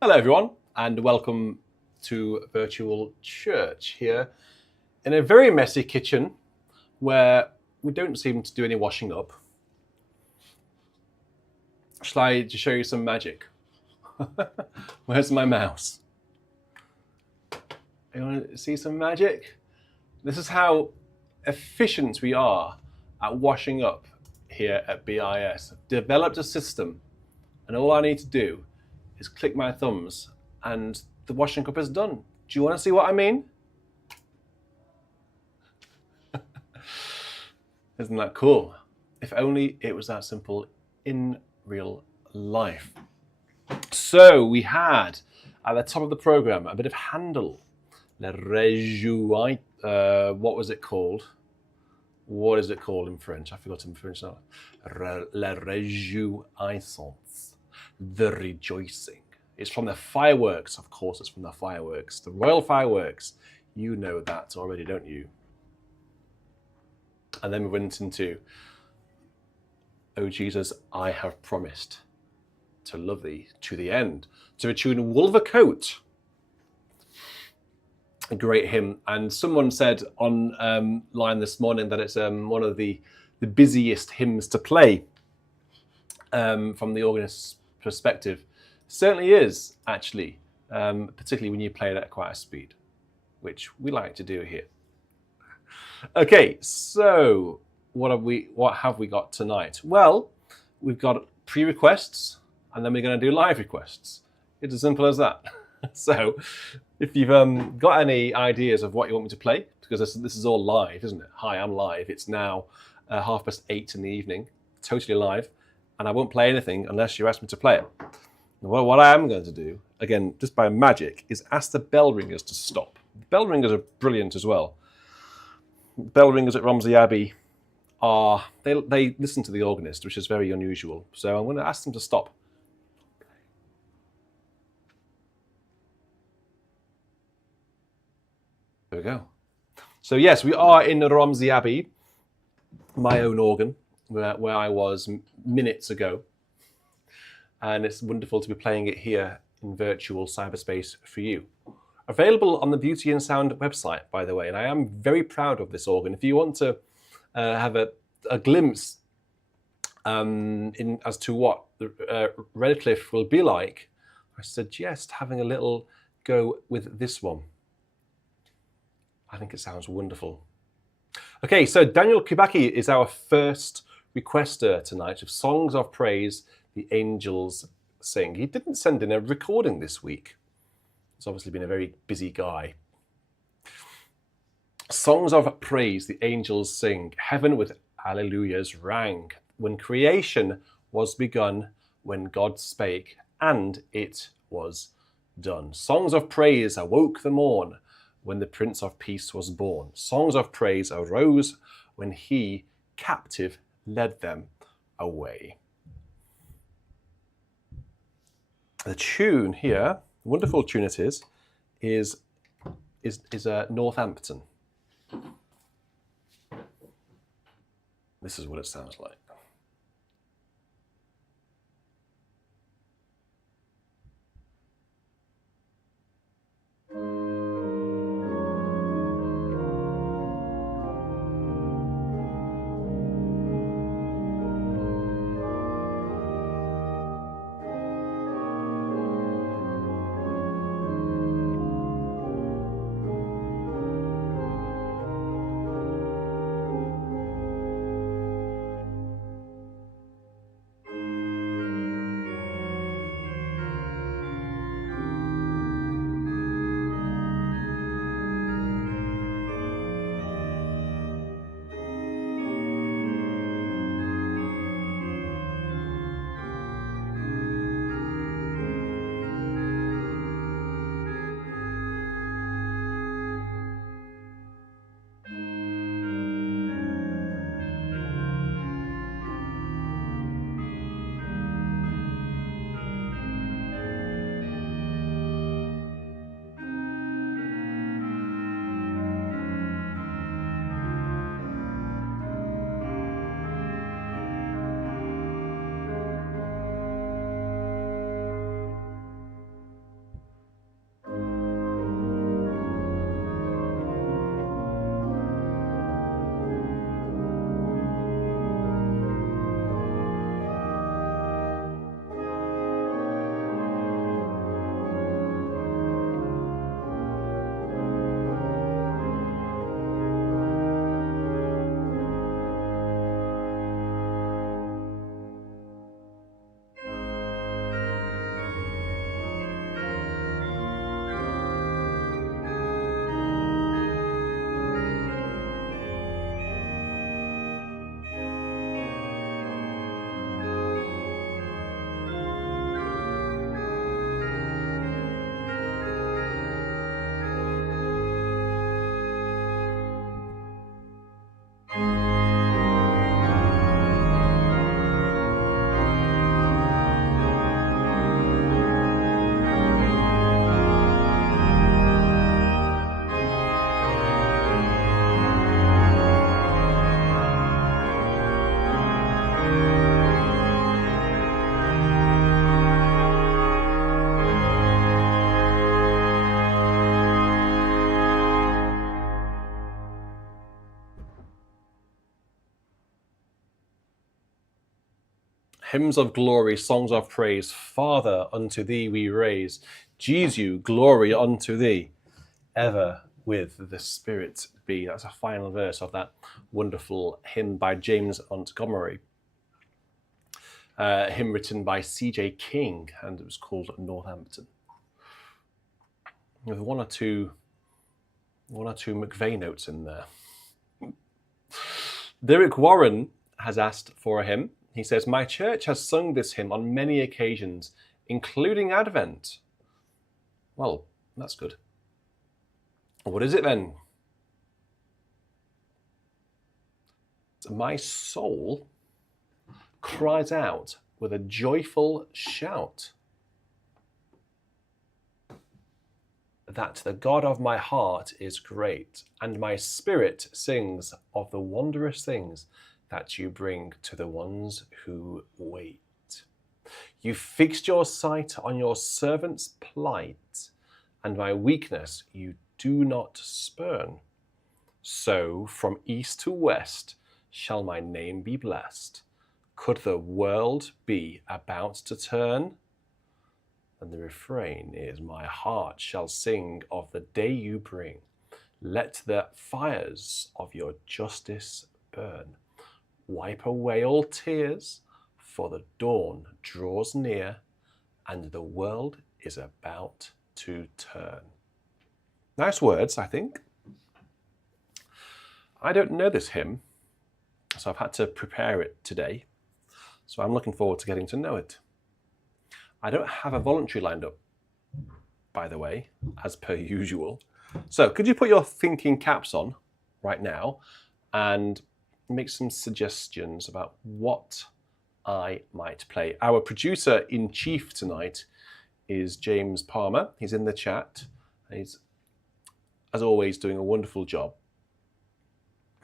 Hello everyone and welcome to Virtual Church here in a very messy kitchen where we don't seem to do any washing up. Shall I just show you some magic? Where's my mouse? You want to see some magic? This is how efficient we are at washing up here at BIS. I've developed a system and all I need to do is click my thumbs and the washing up is done. Do you want to see what I mean? Isn't that cool? If only it was that simple in real life. So we had at the top of the program a bit of Handel. What was it called? What is it called in French? I forgot in French now. La réjouissance, the rejoicing. It's from the fireworks, of course. It's from the fireworks, the royal fireworks. You know that already, don't you? And then we went into, "Oh Jesus, I have promised to love thee to the end," to a tune Wolvercote. A great hymn. And someone said online this morning that it's one of the busiest hymns to play from the organist's perspective. Certainly is, actually, particularly when you play it at quite a speed, which we like to do here. Okay, so what have we got tonight? Well, we've got pre-requests, and then we're going to do live requests. It's as simple as that. So, if you've got any ideas of what you want me to play, because this is all live, isn't it? Hi, I'm live. It's now 8:30 in the evening, totally live, and I won't play anything unless you ask me to play it. Well, what I am going to do, again, just by magic, is ask the bell ringers to stop. Bell ringers are brilliant as well. Bell ringers at Romsey Abbey they listen to the organist, which is very unusual. So I'm going to ask them to stop. There we go. So yes, we are in Romsey Abbey, my own organ, where I was minutes ago. And it's wonderful to be playing it here in virtual cyberspace for you. Available on the Beauty and Sound website, by the way, and I am very proud of this organ. If you want to have a glimpse as to what Redcliffe will be like, I suggest having a little go with this one. I think it sounds wonderful. Okay, so Daniel Kibaki is our first requester tonight of Songs of Praise, the Angels Sing. He didn't send in a recording this week. He's obviously been a very busy guy. Songs of Praise, the Angels Sing. Heaven with alleluias rang. When creation was begun, when God spake, and it was done. Songs of praise awoke the morn, when the Prince of Peace was born. Songs of praise arose when he, captive, led them away. The tune here, wonderful tune it is Northampton. This is what it sounds like. Hymns of glory, songs of praise, Father, unto thee we raise. Jesu, glory unto thee, ever with the Spirit be. That's a final verse of that wonderful hymn by James Montgomery. Hymn written by C.J. King, and it was called Northampton. With one or two McVeigh notes in there. Derek Warren has asked for a hymn. He says, my church has sung this hymn on many occasions, including Advent. Well, that's good. What is it then? My soul cries out with a joyful shout that the God of my heart is great, and my spirit sings of the wondrous things that you bring to the ones who wait. You fixed your sight on your servant's plight, and my weakness you do not spurn. So from east to west shall my name be blessed. Could the world be about to turn? And the refrain is, my heart shall sing of the day you bring. Let the fires of your justice burn. Wipe away all tears, for the dawn draws near, and the world is about to turn. Nice words, I think. I don't know this hymn, so I've had to prepare it today. So I'm looking forward to getting to know it. I don't have a voluntary lined up, by the way, as per usual. So could you put your thinking caps on right now and make some suggestions about what I might play? Our producer-in-chief tonight is James Palmer. He's in the chat. He's, as always, doing a wonderful job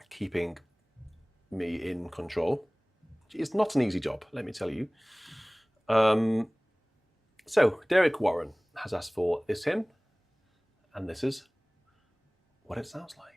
keeping me in control. It's not an easy job, let me tell you. So Derek Warren has asked for this hymn, and this is what it sounds like.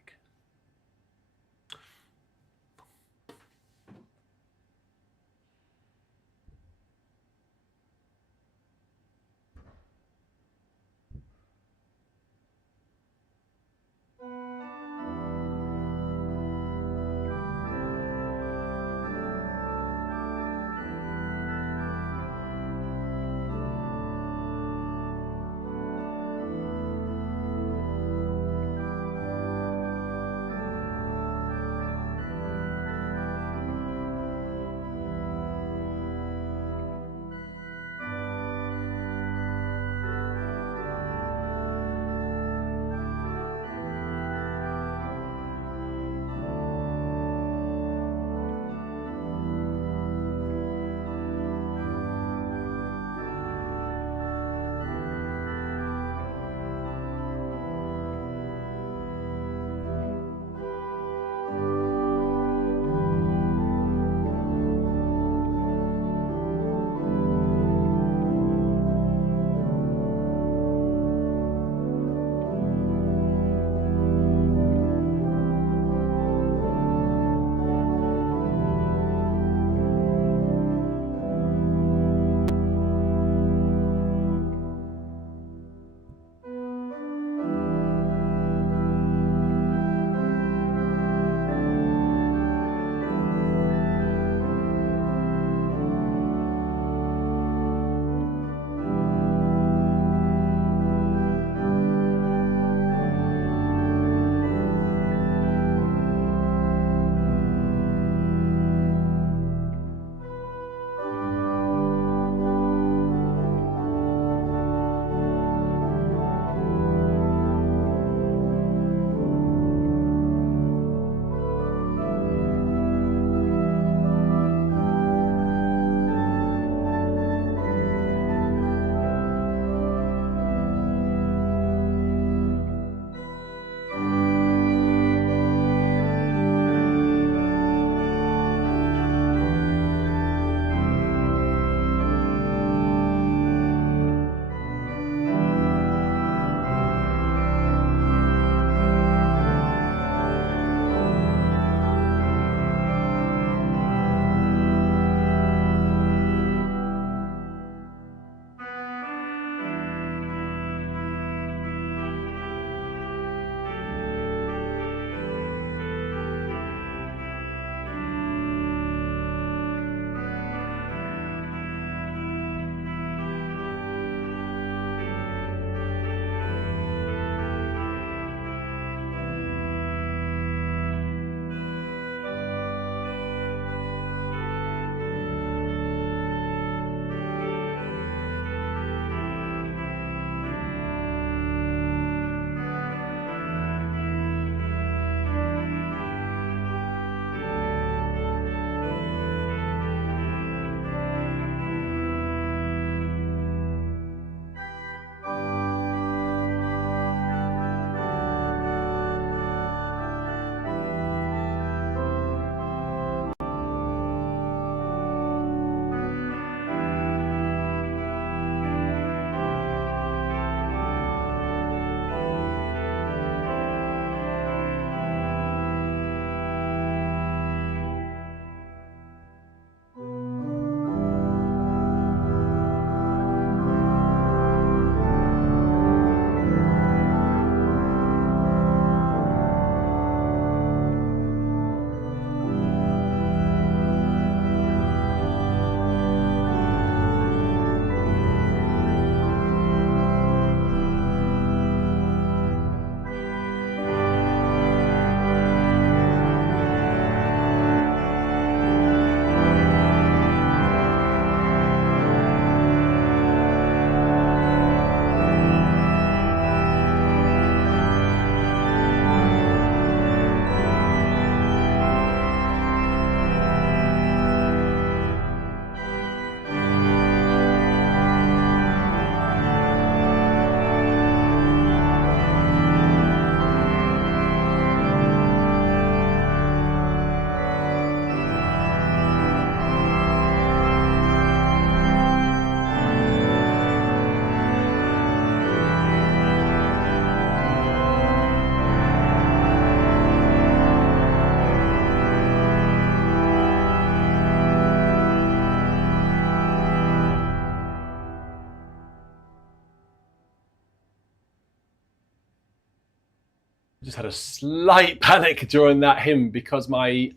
just had a slight panic during that hymn because my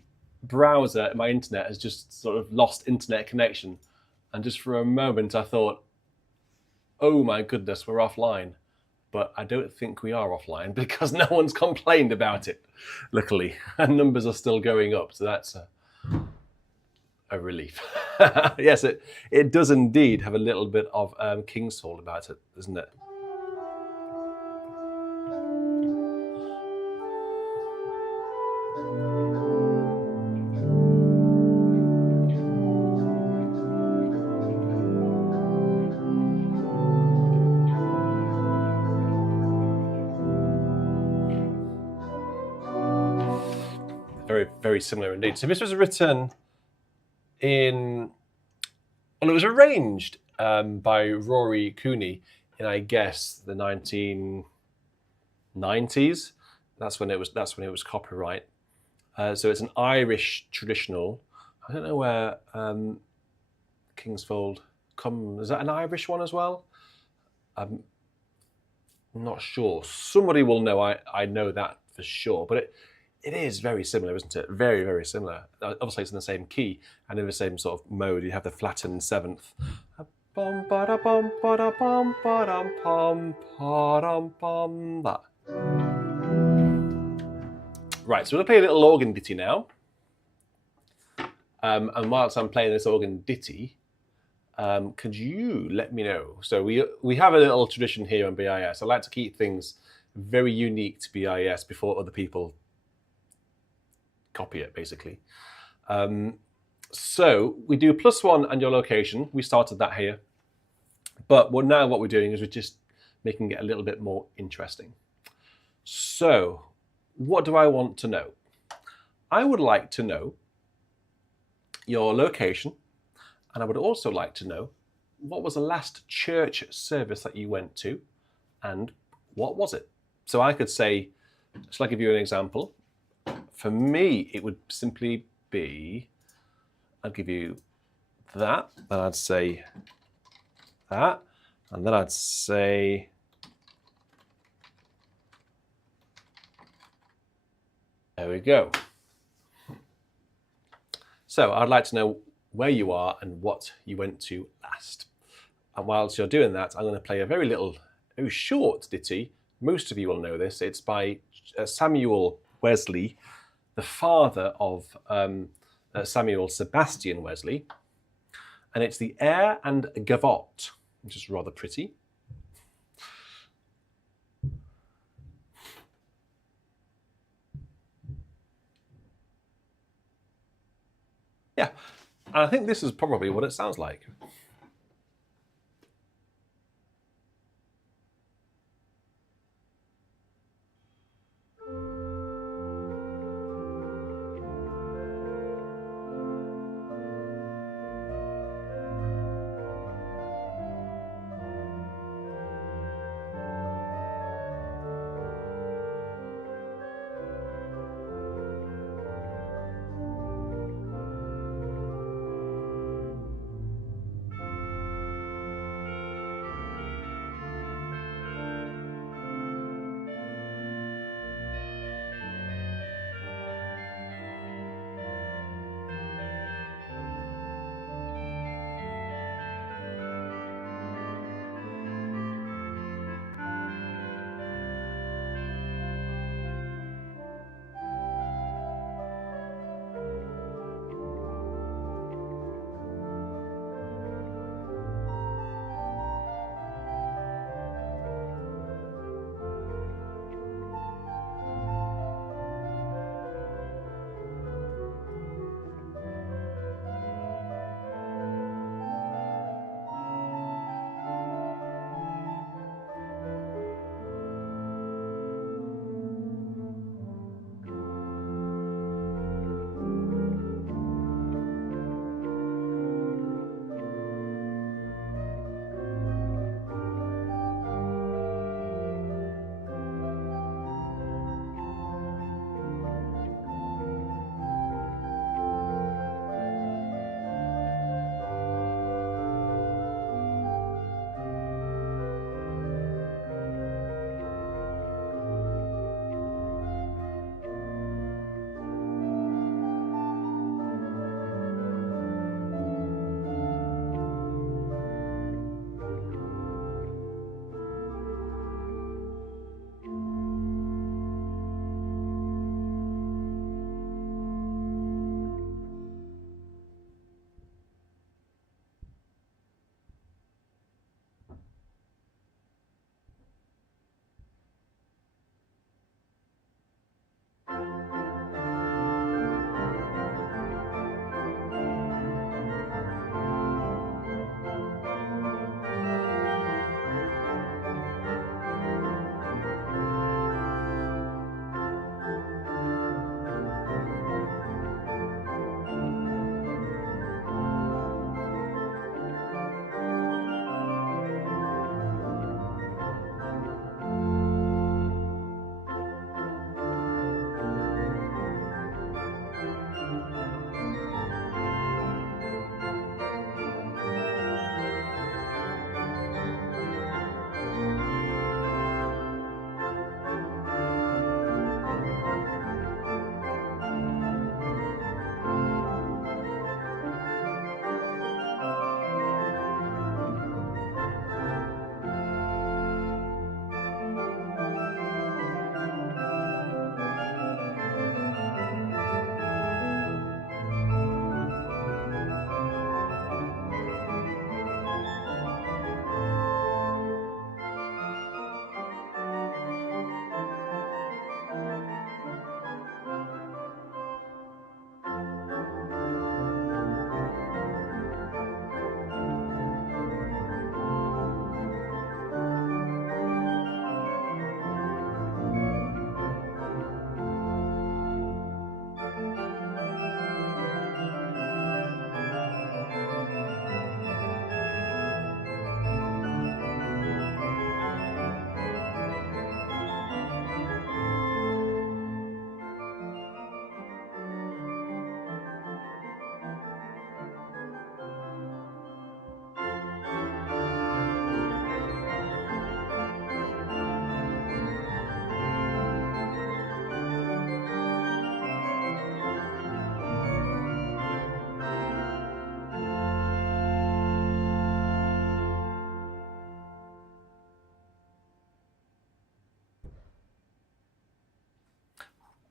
browser, my internet, has just sort of lost internet connection. And just for a moment, I thought, oh my goodness, we're offline. But I don't think we are offline because no one's complained about it, luckily. And numbers are still going up, so that's a relief. Yes, it does indeed have a little bit of King's Hall about it, doesn't it? Very, very similar indeed. So this was written in, well, it was arranged by Rory Cooney in, I guess, the 1990s. That's when it was copyright. So it's an Irish traditional. I don't know where Kingsfold comes. Is that an Irish one as well? I'm not sure. Somebody will know. I know that for sure. But it is very similar, isn't it? Very, very similar. Obviously, it's in the same key and in the same sort of mode. You have the flattened seventh. That. Right, so we're going to play a little organ ditty now. And whilst I'm playing this organ ditty, could you let me know? So we have a little tradition here on BIS. I like to keep things very unique to BIS before other people copy it, basically. So we do +1 and your location. We started that here. But now what we're doing is we're just making it a little bit more interesting. So what do I want to know? I would like to know your location, and I would also like to know what was the last church service that you went to, and what was it? So I could say, shall I give you an example? For me, it would simply be, I'd give you that, then I'd say that, and then I'd say there we go. So I'd like to know where you are and what you went to last. And whilst you're doing that, I'm going to play a very short ditty. Most of you will know this. It's by Samuel Wesley, the father of Samuel Sebastian Wesley. And it's the Air and Gavotte, which is rather pretty. Yeah, and I think this is probably what it sounds like.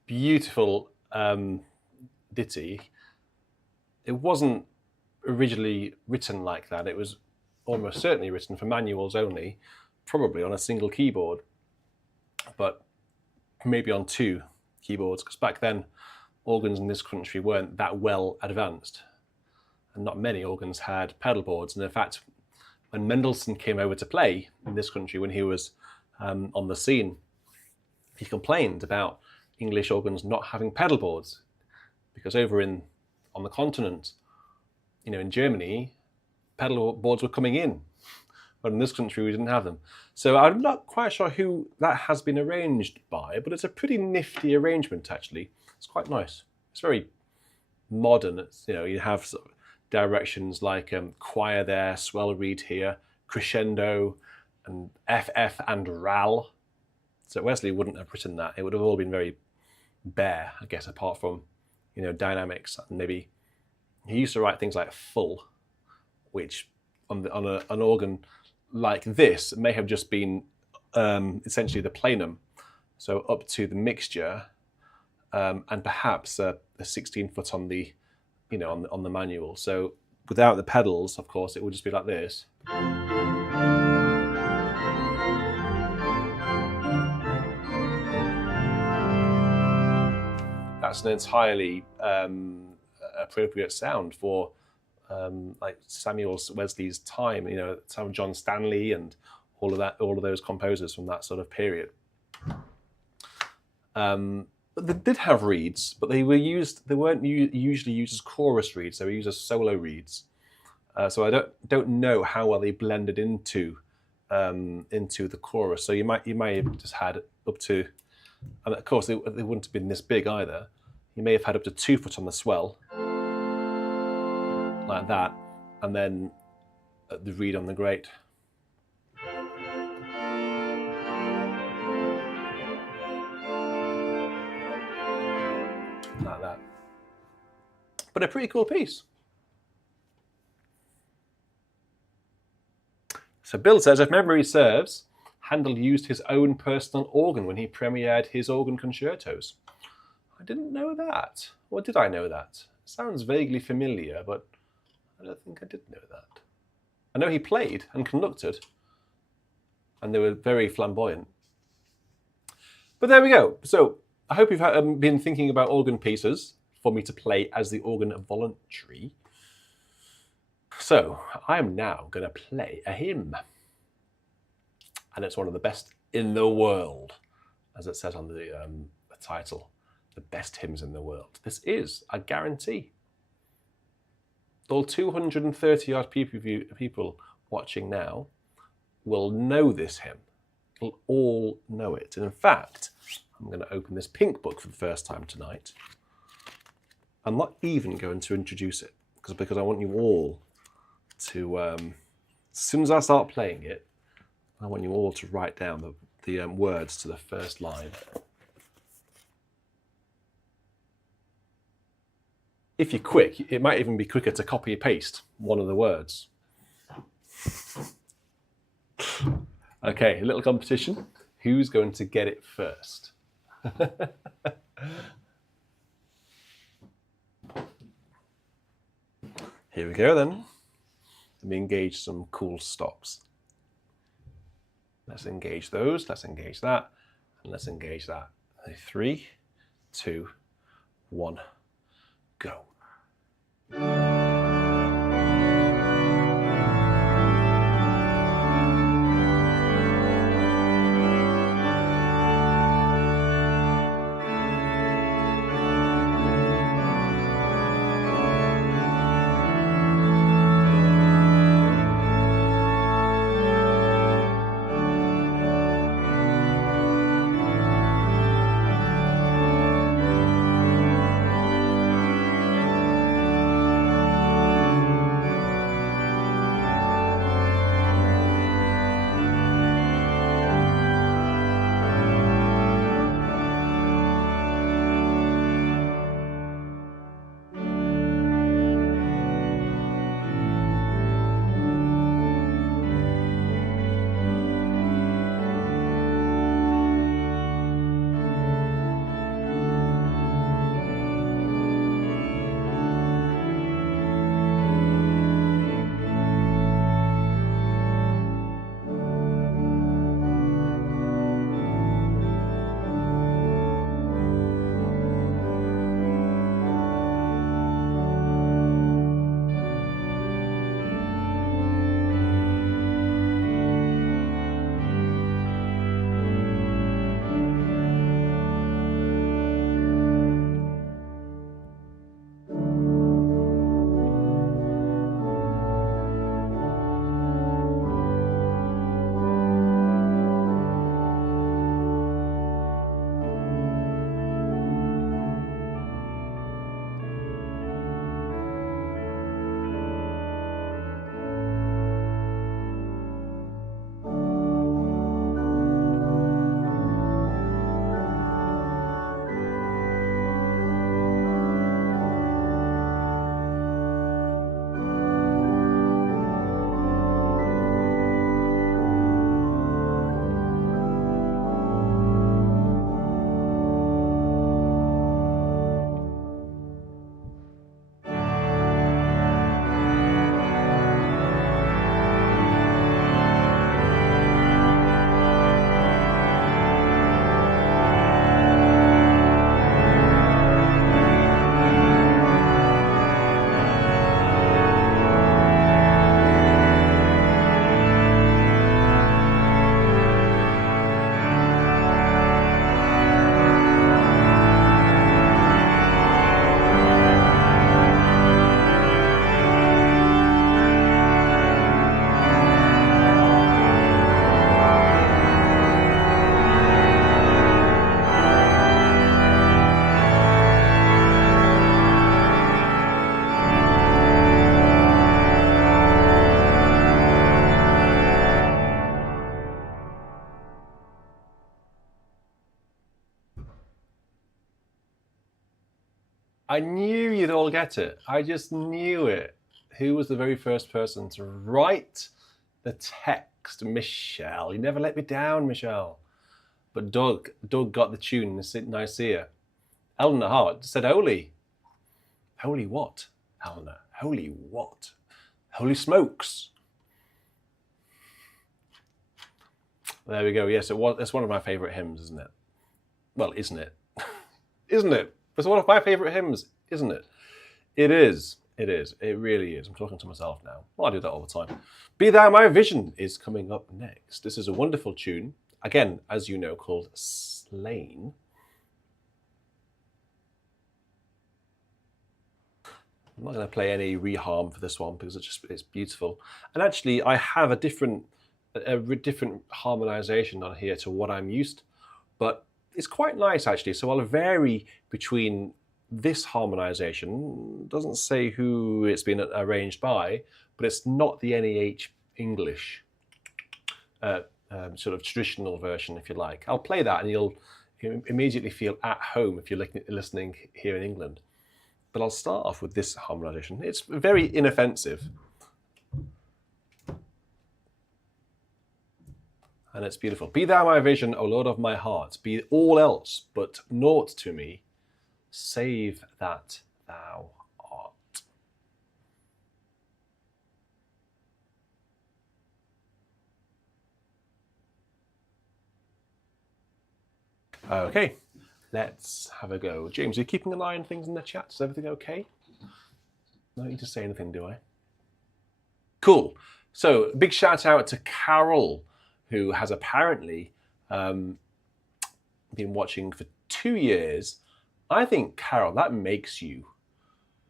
beautiful ditty. It wasn't originally written like that. It was almost certainly written for manuals only, probably on a single keyboard, but maybe on 2 keyboards, because back then organs in this country weren't that well advanced, and not many organs had pedal boards. And in fact, when Mendelssohn came over to play in this country, when he was on the scene, he complained about English organs not having pedal boards, because over on the continent, in Germany, pedal boards were coming in, but in this country we didn't have them. So I'm not quite sure who that has been arranged by, but it's a pretty nifty arrangement actually. It's quite nice. It's very modern. It's, you have sort of directions like choir there, swell reed here, crescendo, and FF and RAL. So Wesley wouldn't have written that. It would have all been very bare, I guess, apart from dynamics. And maybe he used to write things like full, which on an organ like this may have just been essentially the plenum, so up to the mixture, and perhaps a 16-foot on the on the manual. So without the pedals, of course, it would just be like this. That's an entirely appropriate sound for like Samuel Wesley's time, time of John Stanley and all of those composers from that sort of period. But they did have reeds, but they weren't usually used as chorus reeds. They were used as solo reeds. So I don't know how well they blended into the chorus. So you might have just had up to, and of course they wouldn't have been this big either. You may have had up to 2 foot on the swell, like that, and then the reed on the grate. Like that. But a pretty cool piece. So Bill says, if memory serves, Handel used his own personal organ when he premiered his organ concertos. I didn't know that. Or did I know that? Sounds vaguely familiar, but I don't think I did know that. I know he played and conducted, and they were very flamboyant. But there we go. So I hope you've been thinking about organ pieces for me to play as the organ voluntary. So I am now going to play a hymn. And it's one of the best in the world, as it says on the title. The best hymns in the world. This is, I guarantee, all 230 odd people watching now will know this hymn. Will all know it. And in fact, I'm going to open this pink book for the first time tonight. I'm not even going to introduce it because I want you all to, as soon as I start playing it, I want you all to write down the words to the first line. If you're quick, it might even be quicker to copy and paste one of the words. Okay, a little competition. Who's going to get it first? Here we go then. Let me engage some cool stops. Let's engage those, let's engage that, and let's engage that. 3, 2, 1, go. I knew you'd all get it. I just knew it. Who was the very first person to write the text? Michelle. You never let me down, Michelle. But Doug got the tune, Nicaea. Eleanor Hart said holy. Holy what, Eleanor? Holy what? Holy smokes. There we go. Yes, it's one of my favourite hymns, isn't it? Well, isn't it? Isn't it? It's one of my favourite hymns, isn't it? It is. It is. It really is. I'm talking to myself now. Well, I do that all the time. Be Thou My Vision is coming up next. This is a wonderful tune, again, as you know, called Slain. I'm not going to play any reharm for this one because it's beautiful. And actually, I have a different harmonization on here to what I'm used to, but it's quite nice actually. So I'll vary between this harmonization. Doesn't say who it's been arranged by, but it's not the NEH English sort of traditional version, if you like. I'll play that and you'll immediately feel at home if you're listening here in England. But I'll start off with this harmonization. It's very inoffensive. And it's beautiful. Be thou my vision, O Lord of my heart. Be all else but naught to me, save that thou art. Okay, let's have a go. James, are you keeping an eye on things in the chat? Is everything okay? No need to say anything, do I? Cool. So, big shout out to Carol, who has apparently been watching for 2 years. I think, Carol, that makes you,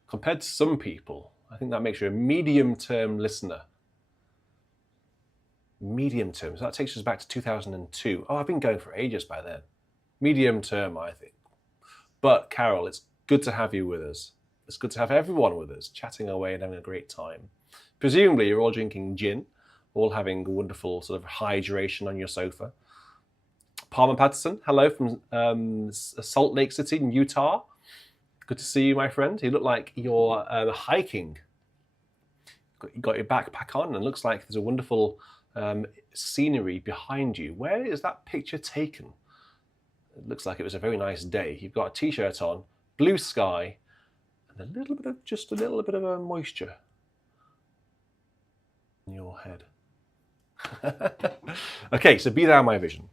compared to some people, I think that makes you a medium-term listener. Medium-term. So that takes us back to 2002. Oh, I've been going for ages by then. Medium-term, I think. But, Carol, it's good to have you with us. It's good to have everyone with us, chatting away and having a great time. Presumably, you're all drinking gin, all having a wonderful sort of hydration on your sofa. Palmer Patterson, hello from Salt Lake City in Utah. Good to see you, my friend. You look like you're hiking. You got your backpack on and looks like there's a wonderful scenery behind you. Where is that picture taken? It looks like it was a very nice day. You've got a t-shirt on, blue sky, and just a little bit of a moisture in your head. Okay, so be thou my vision.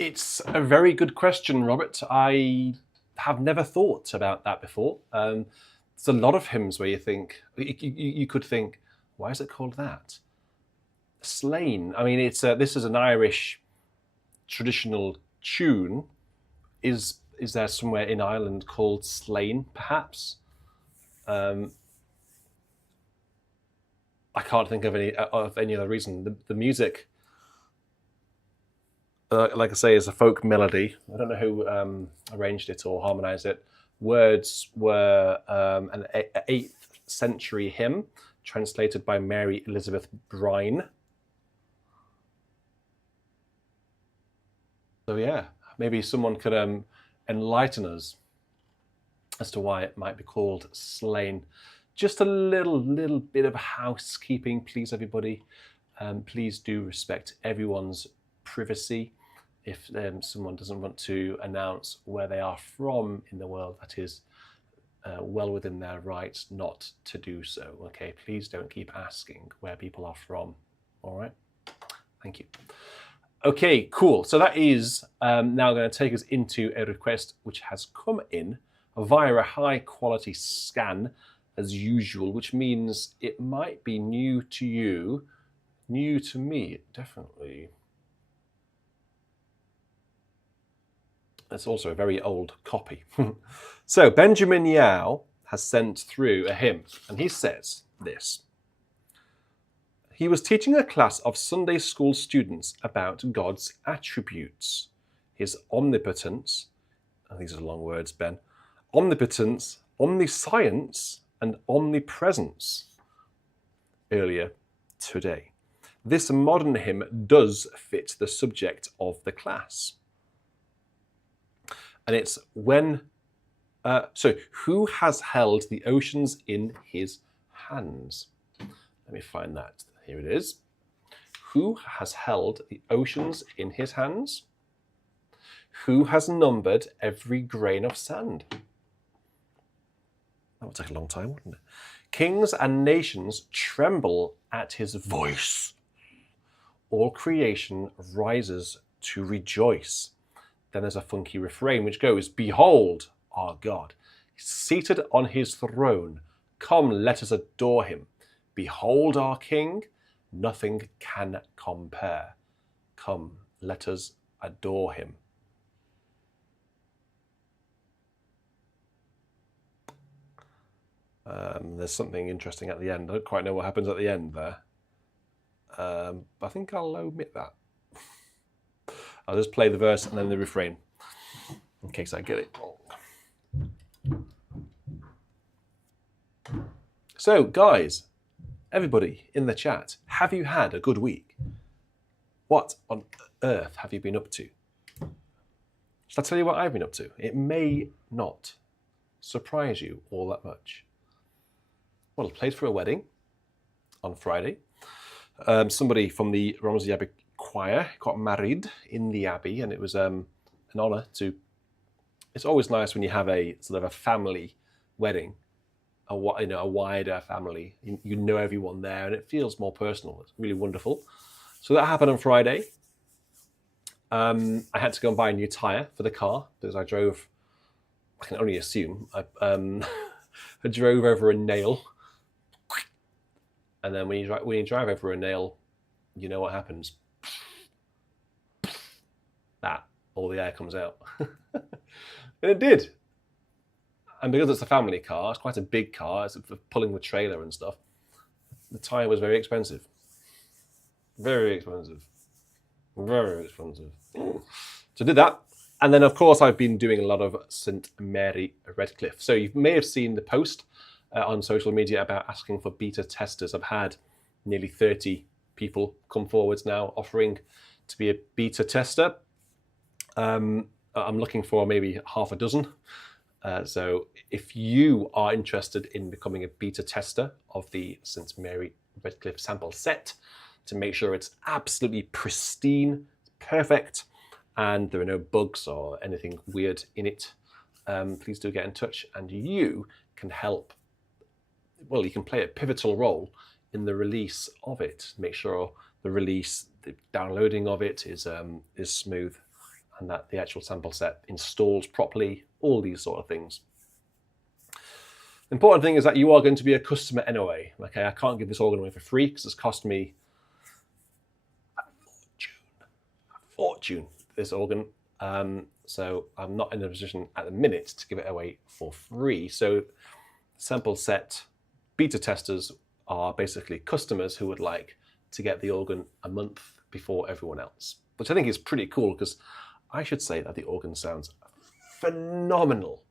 It's a very good question, Robert. I have never thought about that before. There's a lot of hymns where you think, you could think, why is it called that? Slain. I mean, this is an Irish traditional tune. Is there somewhere in Ireland called Slain, perhaps? I can't think of any other reason. The music, like I say, is a folk melody. I don't know who arranged it or harmonized it. Words were an 8th century hymn translated by Mary Elizabeth Brine. So yeah, maybe someone could enlighten us as to why it might be called Slain. Just a little bit of housekeeping, please, everybody. Please do respect everyone's privacy. If someone doesn't want to announce where they are from in the world, that is well within their rights not to do so. Okay, please don't keep asking where people are from. All right, thank you. Okay, cool. So that is now going to take us into a request which has come in via a high quality scan as usual, which means it might be new to you, new to me, definitely. It's also a very old copy. So Benjamin Yao has sent through a hymn, and he says this. He was teaching a class of Sunday school students about God's attributes, his omnipotence, and these are long words, Ben, omnipotence, omniscience, and omnipresence earlier today. This modern hymn does fit the subject of the class. And it's so who has held the oceans in his hands? Let me find that. Here it is. Who has held the oceans in his hands? Who has numbered every grain of sand? That would take a long time, wouldn't it? Kings and nations tremble at his voice. All creation rises to rejoice. Then there's a funky refrain which goes, behold our God, seated on his throne. Come, let us adore him. Behold our King, nothing can compare. Come, let us adore him. There's something interesting at the end. I don't quite know what happens at the end there. I think I'll omit that. I'll just play the verse and then the refrain in case I get it wrong. So, guys, everybody in the chat, have you had a good week? What on earth have you been up to? Shall I tell you what I've been up to? It may not surprise you all that much. Well, I played for a wedding on Friday. Somebody from the Romsey Abbey choir got married in the Abbey, and it was an honour to. It's always nice when you have a sort of a family wedding, a wider family. You know everyone there, and it feels more personal. It's really wonderful. So that happened on Friday. I had to go and buy a new tyre for the car because I drove. I can only assume I drove over a nail. And then when you drive over a nail, you know what happens. That all the air comes out, and it did. And because it's a family car, it's quite a big car. It's pulling the trailer and stuff. The tyre was very expensive. Very expensive. Very expensive. So I did that. And then, of course, I've been doing a lot of St. Mary Redcliffe. So you may have seen the post on social media about asking for beta testers. I've had nearly 30 people come forwards now offering to be a beta tester. I'm looking for maybe half a dozen. So if you are interested in becoming a beta tester of the St. Mary Redcliffe sample set to make sure it's absolutely pristine, perfect, and there are no bugs or anything weird in it, please do get in touch, and you can help. Well, you can play a pivotal role in the release of it. Make sure the release, the downloading of it is smooth and that the actual sample set installs properly, all these sort of things. Important thing is that you are going to be a customer anyway. Okay, I can't give this organ away for free because it's cost me a fortune, this organ. So I'm not in a position at the minute to give it away for free. So sample set beta testers are basically customers who would like to get the organ a month before everyone else, which I think is pretty cool because I should say that the organ sounds phenomenal.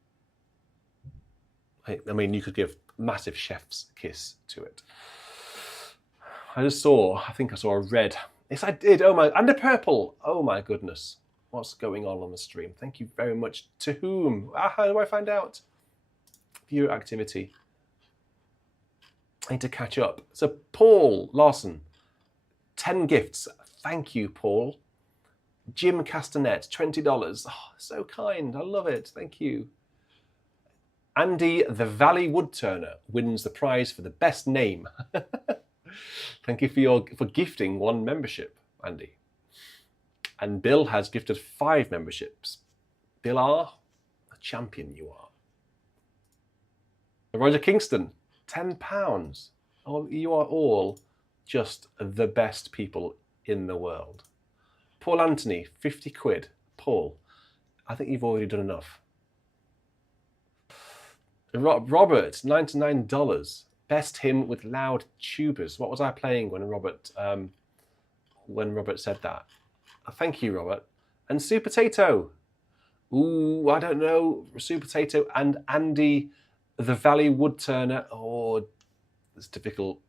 I mean, you could give massive chef's kiss to it. I think I saw a red. Yes, I did. Oh my, and a purple. Oh my goodness. What's going on the stream? Thank you very much. To whom? How do I find out? Viewer activity. I need to catch up. So Paul Larson, 10 gifts. Thank you, Paul. Jim Castanet, $20. Oh, so kind. I love it. Thank you. Andy the Valley Woodturner wins the prize for the best name. Thank you for gifting 1 membership, Andy. And Bill has gifted 5 memberships. Bill R, a champion you are. Roger Kingston, £10. Oh, you are all just the best people in the world. Paul Anthony, 50 quid. Paul, I think you've already done enough. Robert, $99. Best hymn with loud tubas. What was I playing when Robert said that? Thank you, Robert. And Super Potato. Ooh, I don't know. Super Potato and Andy the Valley Woodturner. Oh, it's difficult.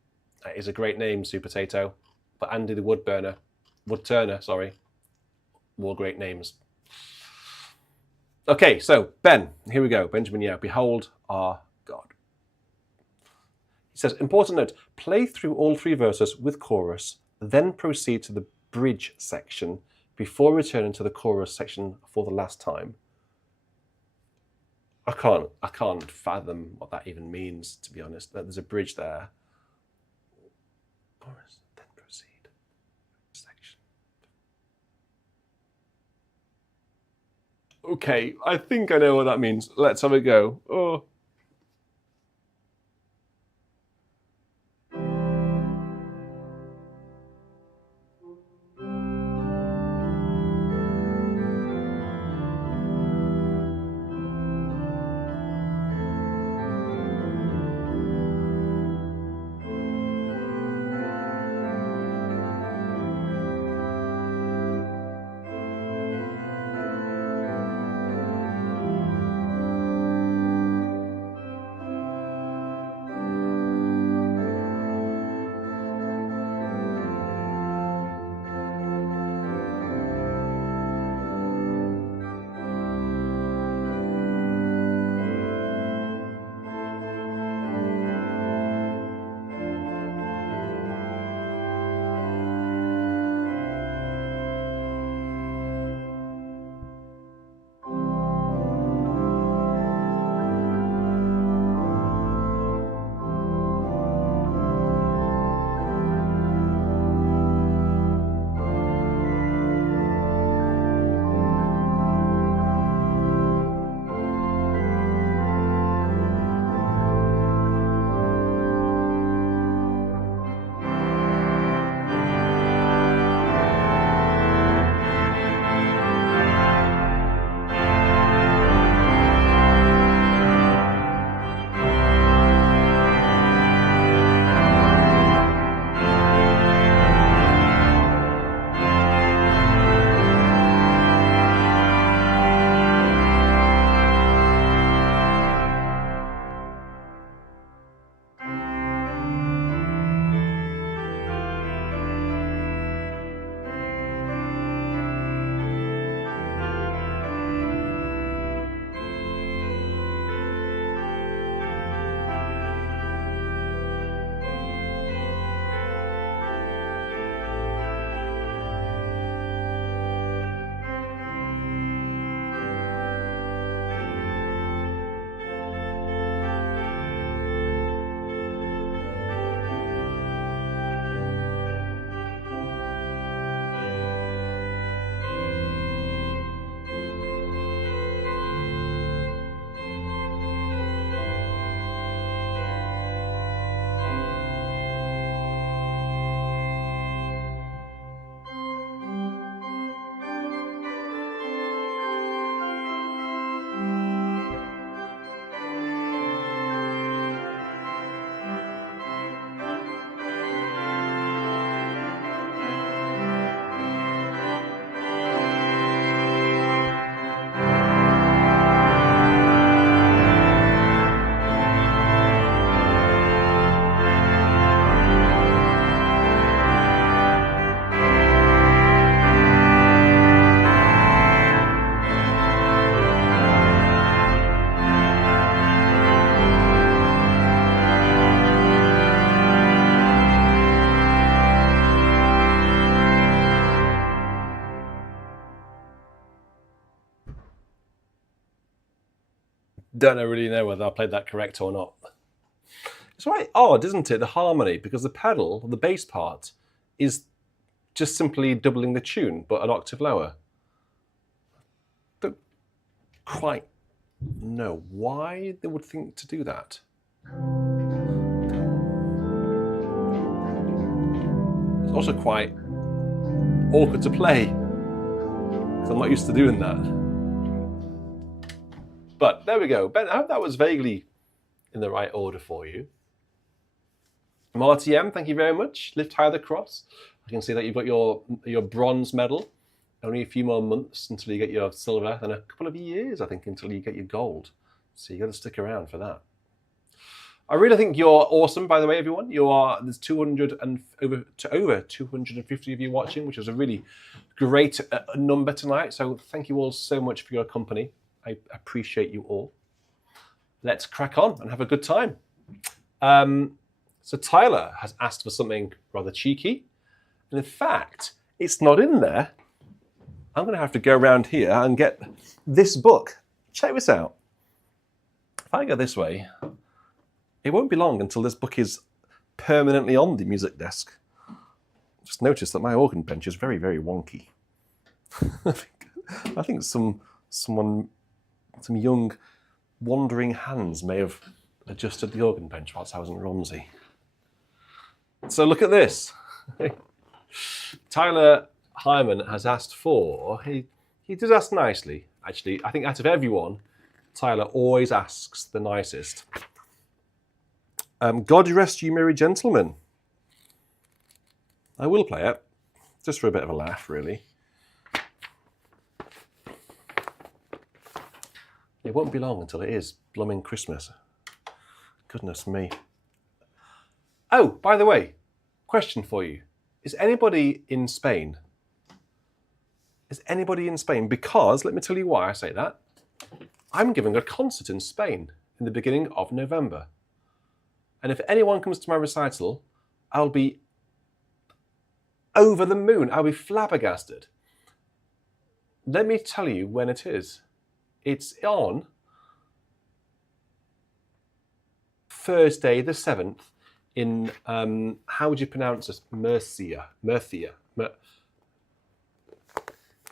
That is a great name, Super Potato. But Andy the Woodturner, sorry. More great names. Okay, so Ben, here we go. Benjamin Yao, behold our God. He says, important note, play through all 3 verses with chorus, then proceed to the bridge section before returning to the chorus section for the last time. I can't fathom what that even means, to be honest. There's a bridge there. Chorus, then proceed. Section. Okay, I think I know what that means. Let's have a go. Oh. Don't really know whether I played that correct or not. It's quite odd, isn't it, the harmony, because the pedal, the bass part, is just simply doubling the tune, but an octave lower. Don't quite know why they would think to do that. It's also quite awkward to play, because I'm not used to doing that. But there we go. Ben, I hope that was vaguely in the right order for you. Marty M, thank you very much. Lift high the cross. I can see that you've got your bronze medal. Only a few more months until you get your silver, and a couple of years, I think, until you get your gold. So you got to stick around for that. I really think you're awesome, by the way, everyone. There's 200 and over 250 of you watching, which is a really great number tonight. So thank you all so much for your company. I appreciate you all. Let's crack on and have a good time. So Tyler has asked for something rather cheeky. And in fact, it's not in there. I'm going to have to go around here and get this book. Check this out. If I go this way, it won't be long until this book is permanently on the music desk. Just notice that my organ bench is very, very wonky. I think some young wandering hands may have adjusted the organ bench whilst I was in Romsey. So look at this. Tyler Hyman has asked for, he does ask nicely, actually. I think out of everyone, Tyler always asks the nicest. God rest you, merry gentlemen. I will play it, just for a bit of a laugh, really. It won't be long until it is blooming Christmas. Goodness me. Oh, by the way, question for you. Is anybody in Spain? Is anybody in Spain? Because, let me tell you why I say that. I'm giving a concert in Spain in the beginning of November. And if anyone comes to my recital, I'll be over the moon. I'll be flabbergasted. Let me tell you when it is. It's on Thursday the 7th in, how would you pronounce this? Murcia.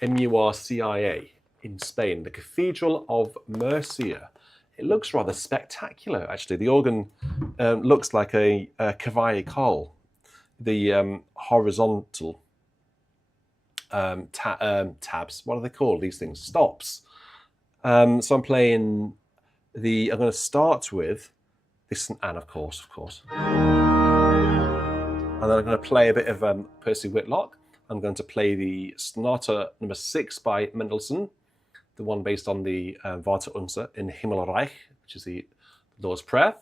M-U-R-C-I-A in Spain. The Cathedral of Murcia. It looks rather spectacular, actually. The organ looks like a Cavaille Col, the horizontal tabs. What are they called, these things? Stops. So I'm playing I'm going to start with this and of course. And then I'm going to play a bit of Percy Whitlock. I'm going to play the Sonata number 6 by Mendelssohn, the one based on the Vater Unser in Himmelreich, which is the Lord's Prayer.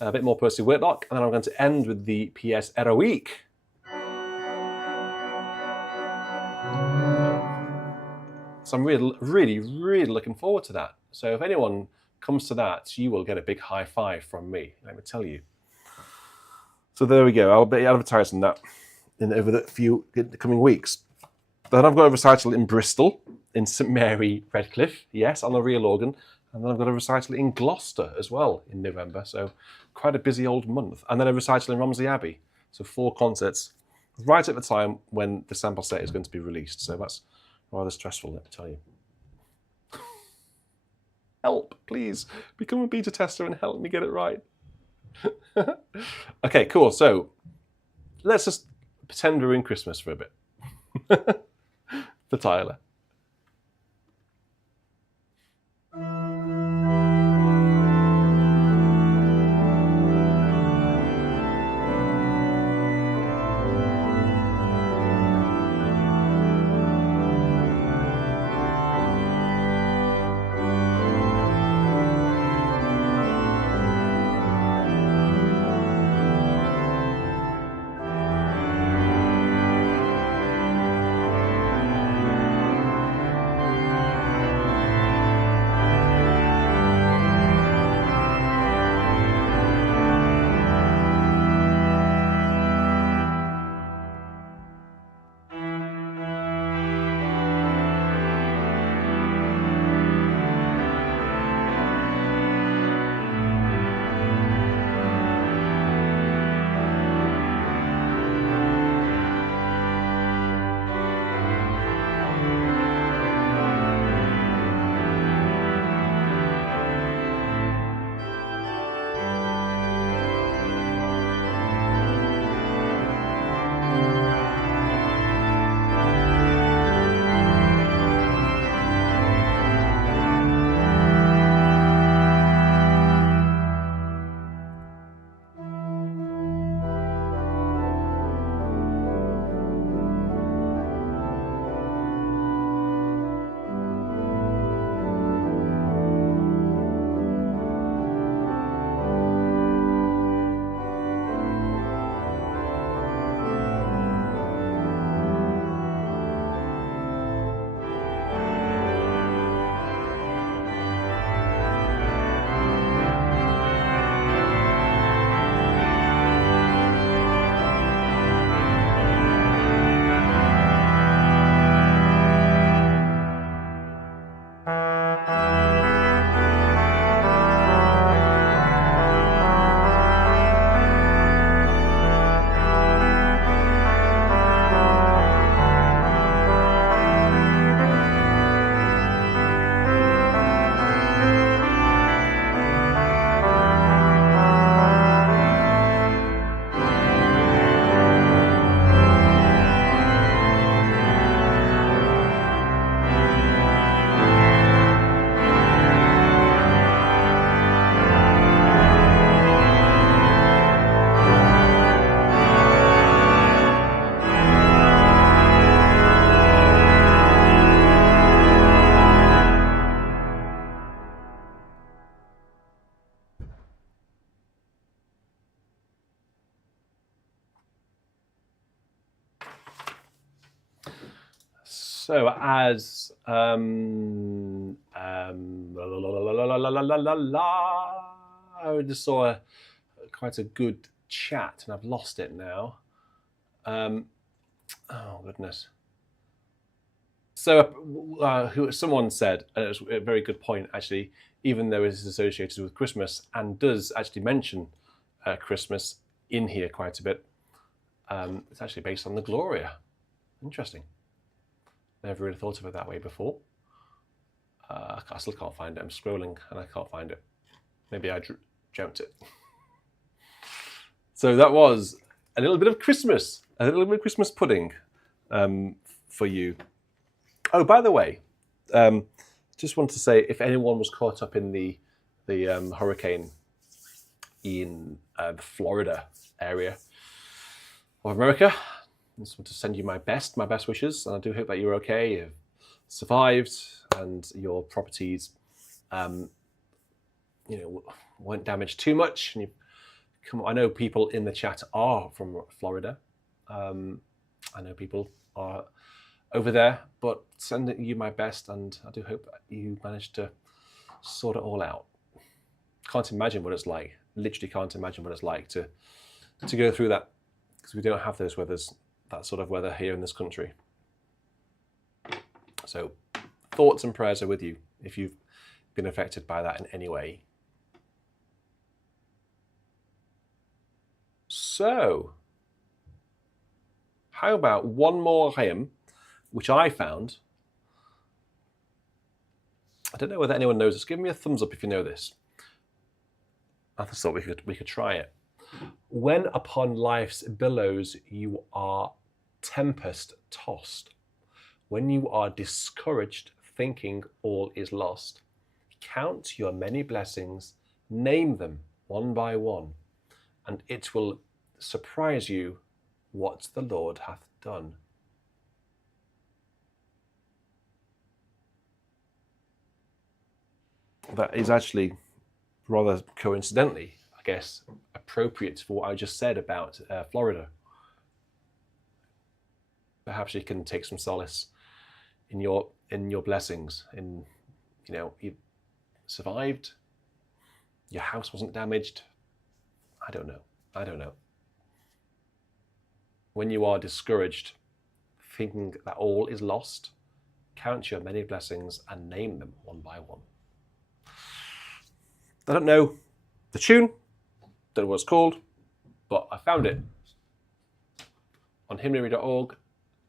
A bit more Percy Whitlock, and then I'm going to end with the Pièce Héroïque. So I'm really looking forward to that. So if anyone comes to that, you will get a big high five from me, let me tell you. So there we go. I'll be advertising that over the coming weeks. Then I've got a recital in Bristol, in St Mary Redcliffe, yes, on the real organ. And then I've got a recital in Gloucester as well in November. So quite a busy old month. And then a recital in Romsey Abbey. So 4 concerts right at the time when the sample set is going to be released. So that's rather stressful, let me tell you. Help, please. Become a beta tester and help me get it right. Okay, cool. So let's just pretend we're in Christmas for a bit. For Tyler. So as I just saw quite a good chat, and I've lost it now. Oh goodness. So someone said, and it was a very good point actually, even though it is associated with Christmas and does actually mention Christmas in here quite a bit, it's actually based on the Gloria. Interesting. Never really thought of it that way before. I still can't find it. I'm scrolling and I can't find it. Maybe I dreamt it. So that was a little bit of Christmas, a little bit of Christmas pudding for you. Oh, by the way, just want to say, if anyone was caught up in the hurricane in the Florida area of America, I just want to send you my best wishes, and I do hope that you're okay, you've survived, and your properties, weren't damaged too much. And I know people in the chat are from Florida. I know people are over there, but sending you my best, and I do hope that you managed to sort it all out. Can't imagine what it's like. Literally can't imagine what it's like to go through that, because we don't have that sort of weather here in this country. So thoughts and prayers are with you if you've been affected by that in any way. So how about one more hymn, which I found. I don't know whether anyone knows this. Give me a thumbs up if you know this. I just thought we could try it. When upon life's billows you are tempest tossed, when you are discouraged, thinking all is lost, count your many blessings, name them one by one, and it will surprise you what the Lord hath done. That is actually rather coincidentally, I guess, appropriate for what I just said about Florida. Perhaps you can take some solace in your blessings. You survived. Your house wasn't damaged. I don't know. When you are discouraged, thinking that all is lost, count your many blessings and name them one by one. I don't know the tune, don't know what it's called, but I found it on hymnary.org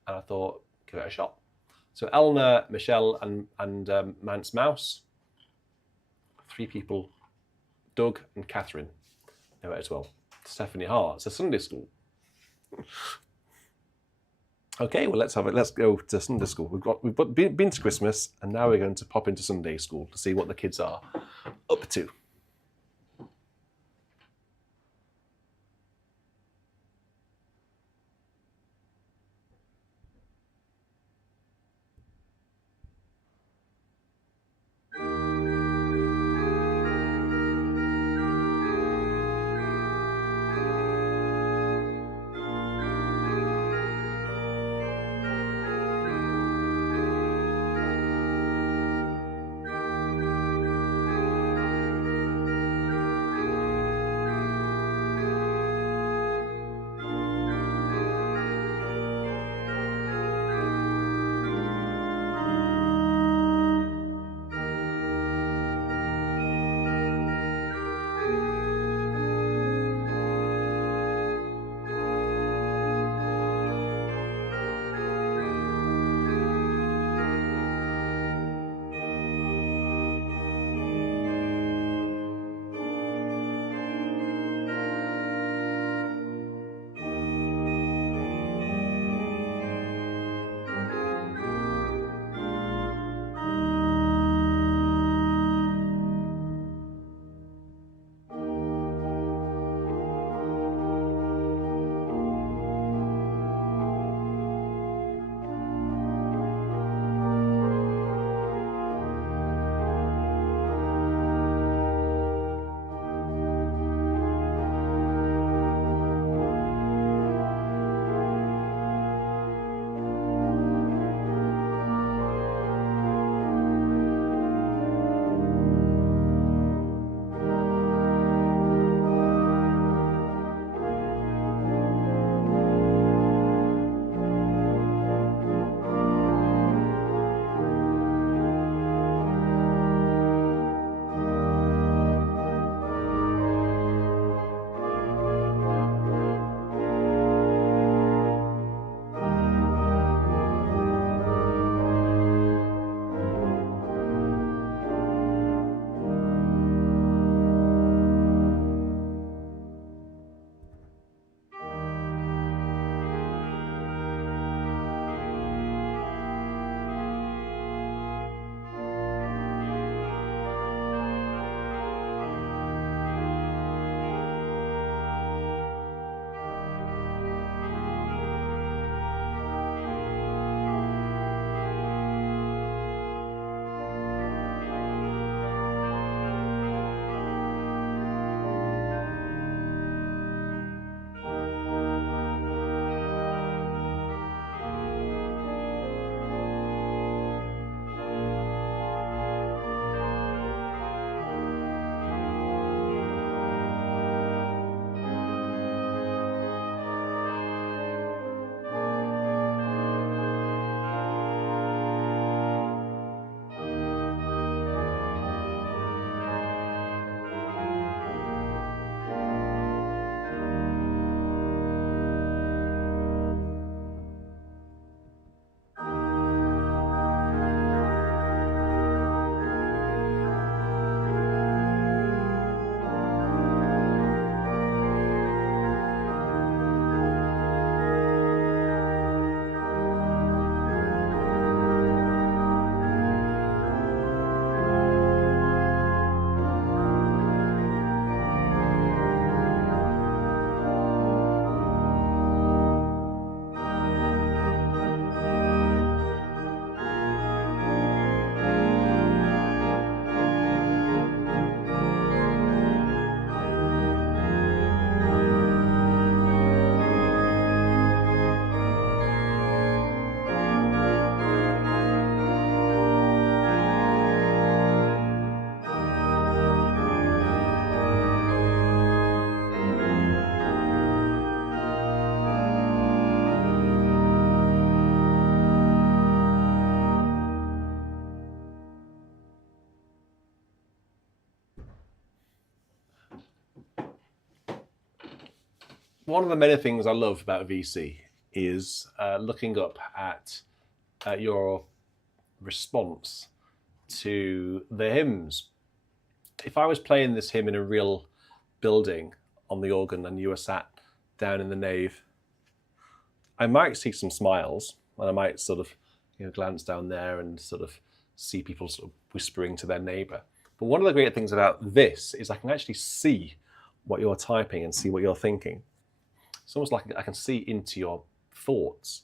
and I thought, give it a shot. So Eleanor, Michelle, and Mance Mouse, 3 people, Doug and Catherine, know it as well. Stephanie Hart, it's a Sunday school. Okay, well let's go to Sunday school. We've been to Christmas, and now we're going to pop into Sunday school to see what the kids are up to. one of the many things I love about VC is looking up at your response to the hymns. If I was playing this hymn in a real building on the organ and you were sat down in the nave, I might see some smiles and I might sort of glance down there and sort of see people sort of whispering to their neighbour. But one of the great things about this is I can actually see what you're typing and see what you're thinking. It's almost like I can see into your thoughts.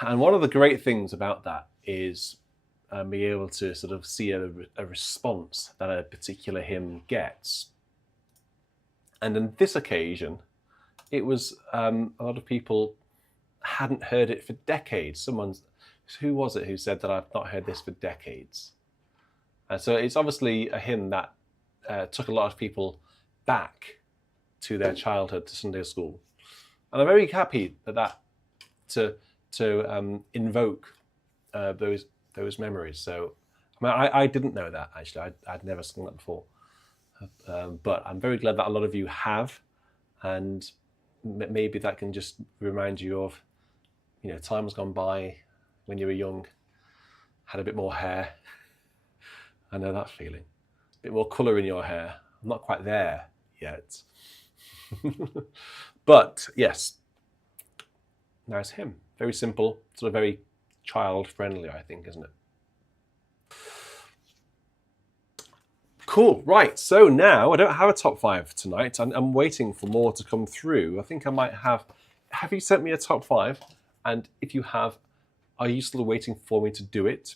And one of the great things about that is being able to sort of see a response that a particular hymn gets. And on this occasion, it was a lot of people hadn't heard it for decades. Who was it who said that I've not heard this for decades? And so it's obviously a hymn that took a lot of people back to their childhood, to Sunday school. And I'm very happy to invoke those memories. So I didn't know that, actually. I'd never sung that before. But I'm very glad that a lot of you have, and maybe that can just remind you of, times gone by when you were young, had a bit more hair. I know that feeling. A bit more colour in your hair. I'm not quite there yet. But yes, nice hymn. Very simple, sort of very child-friendly, I think, isn't it? Cool, right, so now I don't have a top 5 tonight. I'm waiting for more to come through. I think I might have you sent me a top 5? And if you have, are you still waiting for me to do it?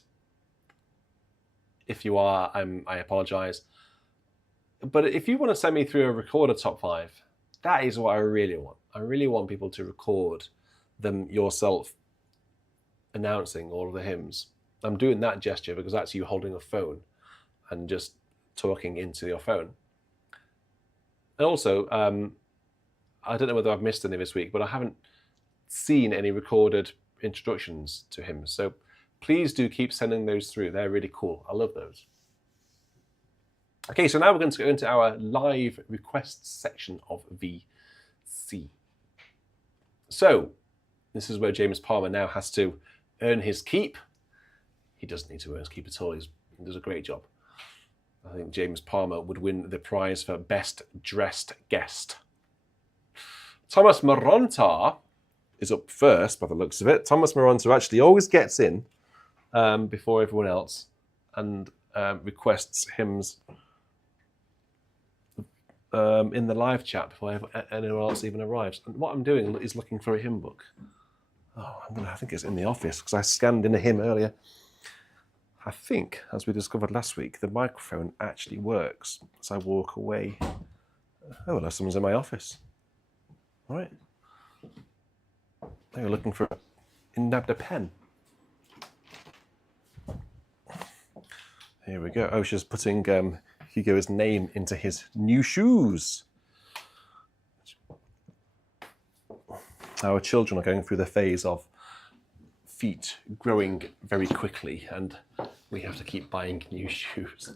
If you are, I apologise. But if you want to send me through a recorded top 5, that is what I really want. I really want people to record them yourself announcing all of the hymns. I'm doing that gesture because that's you holding a phone and just talking into your phone. And also, I don't know whether I've missed any this week, but I haven't seen any recorded introductions to hymns. So please do keep sending those through. They're really cool. I love those. Okay, so now we're going to go into our live requests section of VC. So this is where James Palmer now has to earn his keep. He doesn't need to earn his keep at all. He does a great job. I think James Palmer would win the prize for Best Dressed Guest. Thomas Moronta is up first by the looks of it. Thomas Moronta actually always gets in before everyone else and requests hymns in the live chat before anyone else even arrives. And what I'm doing is looking for a hymn book. Oh, I think it's in the office because I scanned in a hymn earlier. I think, as we discovered last week, the microphone actually works as I walk away. Oh, well, someone's in my office. All right. They were looking for a pen. Here we go. Oh, she's putting Hugo's name into his new shoes. Our children are going through the phase of feet growing very quickly, and we have to keep buying new shoes.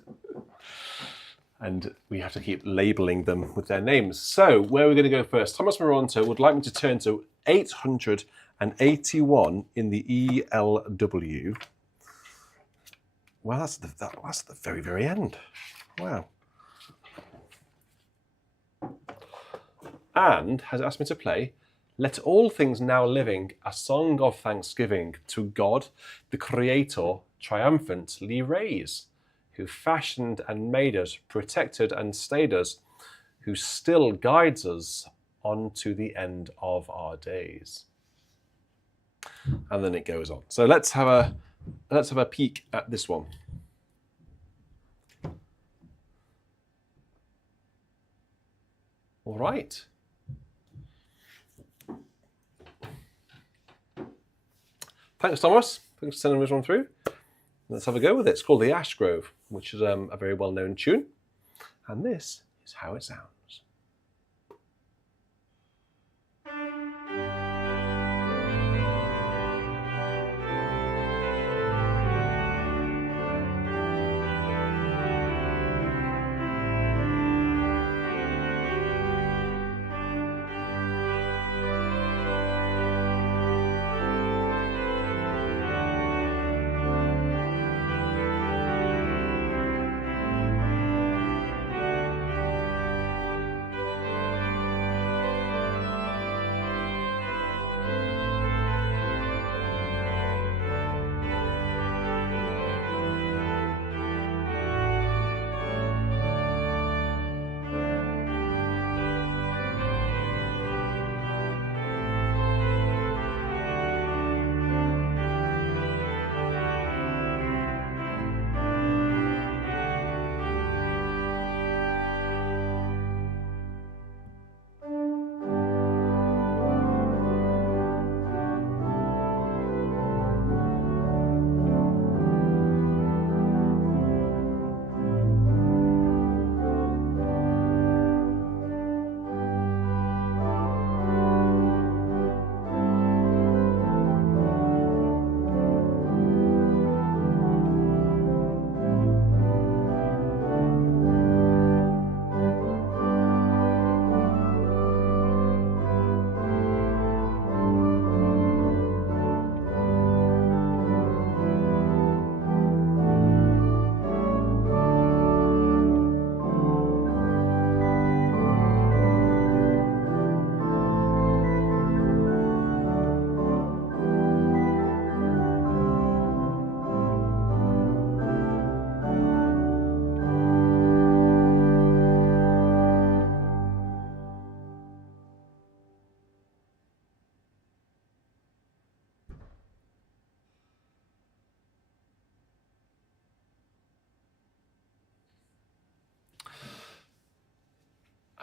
And we have to keep labelling them with their names. So, where are we going to go first? Thomas Moronto would like me to turn to 881 in the ELW. Well, that's the very, very end. Wow. And has asked me to play Let All Things Now Living, a song of thanksgiving to God, the Creator, triumphantly raise, who fashioned and made us, protected and stayed us, who still guides us on to the end of our days. And then it goes on. So let's have a peek at this one. All right. Thanks, Thomas. Thanks for sending this one through. Let's have a go with it. It's called The Ash Grove, which is a very well-known tune. And this is how it sounds.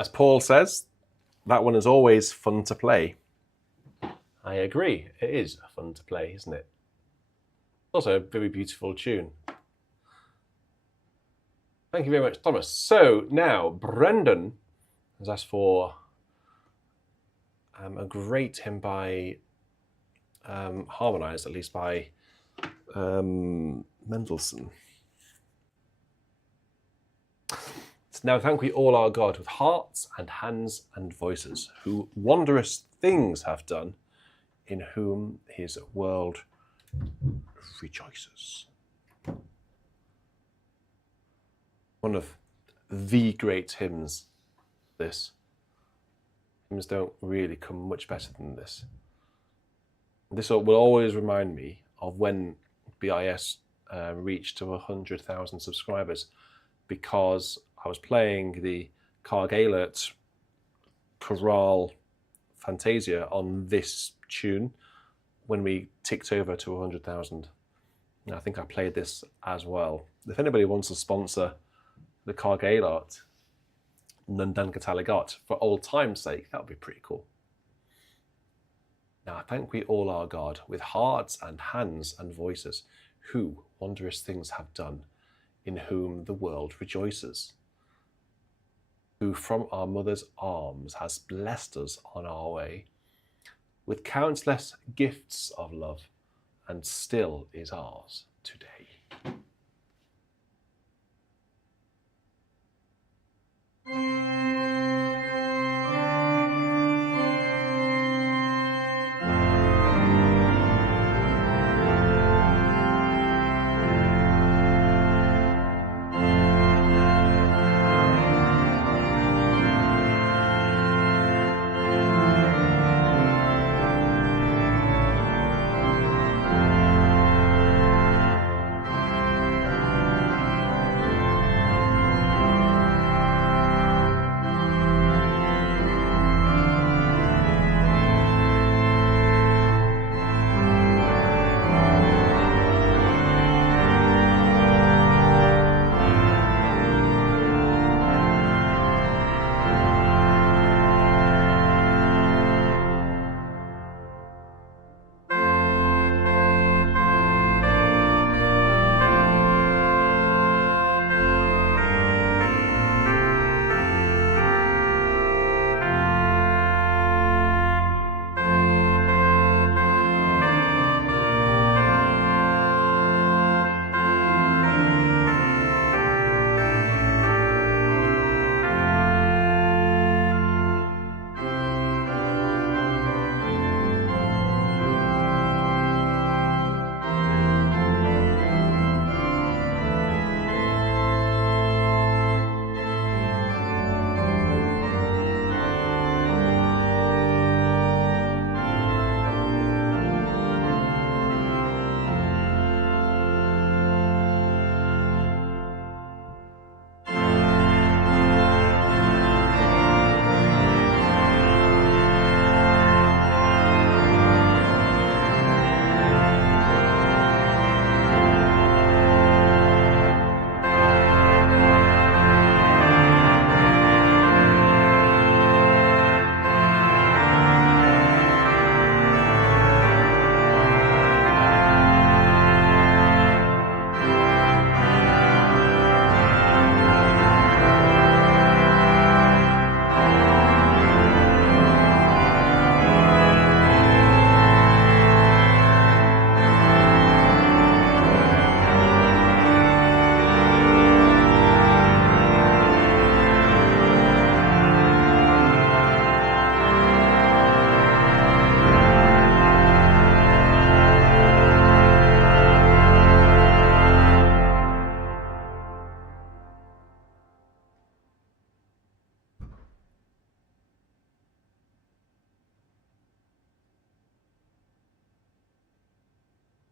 as Paul says, that one is always fun to play. I agree. It is fun to play, isn't it? Also a very beautiful tune. Thank you very much, Thomas. So now Brendan has asked for a great hymn by harmonised, at least by Mendelssohn. So now thank we all our God with hearts and hands and voices, who wondrous things have done, in whom his world rejoices. One of the great hymns, this. Hymns don't really come much better than this. This will always remind me of when BIS reached to 100,000 subscribers, because I was playing the Karg chorale Fantasia on this tune when we ticked over to 100,000. I think I played this as well. If anybody wants to sponsor the Karg Nandan Kataligot for old time's sake, that would be pretty cool. Now thank we all our God with hearts and hands and voices, who wondrous things have done, in whom the world rejoices, who from our mother's arms has blessed us on our way with countless gifts of love, and still is ours today.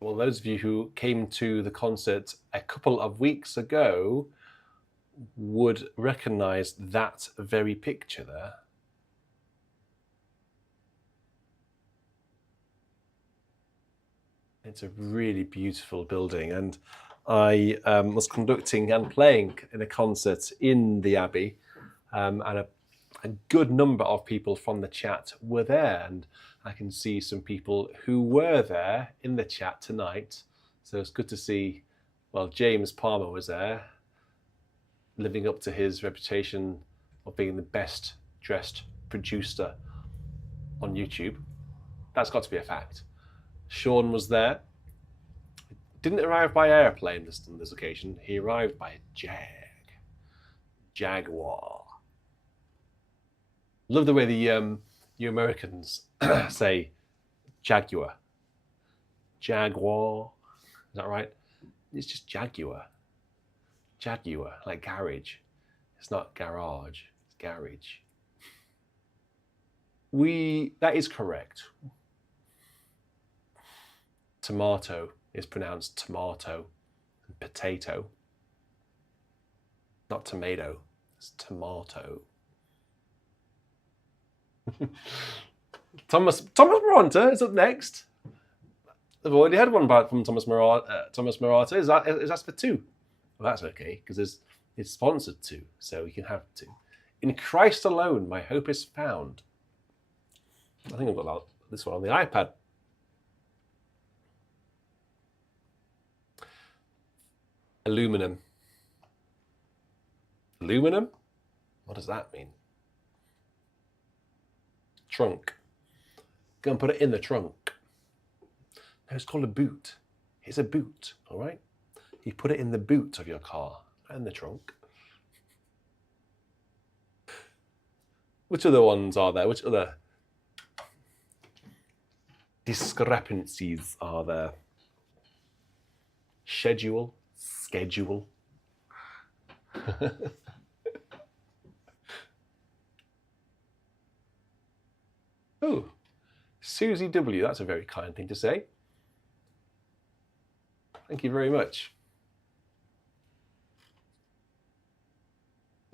Well, those of you who came to the concert a couple of weeks ago would recognize that very picture there. It's a really beautiful building, and I was conducting and playing in a concert in the Abbey, and a good number of people from the chat were there, and I can see some people who were there in the chat tonight. So it's good to see, well, James Palmer was there, living up to his reputation of being the best dressed producer on YouTube. That's got to be a fact. Sean was there. Didn't arrive by airplane on this occasion. He arrived by Jaguar. Love the way you Americans say Jaguar. Jaguar. Is that right? It's just Jaguar. Jaguar, like garage. It's not garage, it's garage. That is correct. Tomato is pronounced tomato, and potato. Not tomato, it's tomato. Thomas Maranta is up next. I've already had one back from Thomas Maranta. Is that for two? Well, that's okay, because it's sponsored to, so we can have two. In Christ alone, my hope is found. I think I've got this one on the iPad. Aluminum. Aluminum? What does that mean? Trunk. Go and put it in the trunk. No, it's called a boot. It's a boot, all right? You put it in the boot of your car, not in the trunk. Which other ones are there? Which other discrepancies are there? Schedule. Oh, Susie W. That's a very kind thing to say. Thank you very much.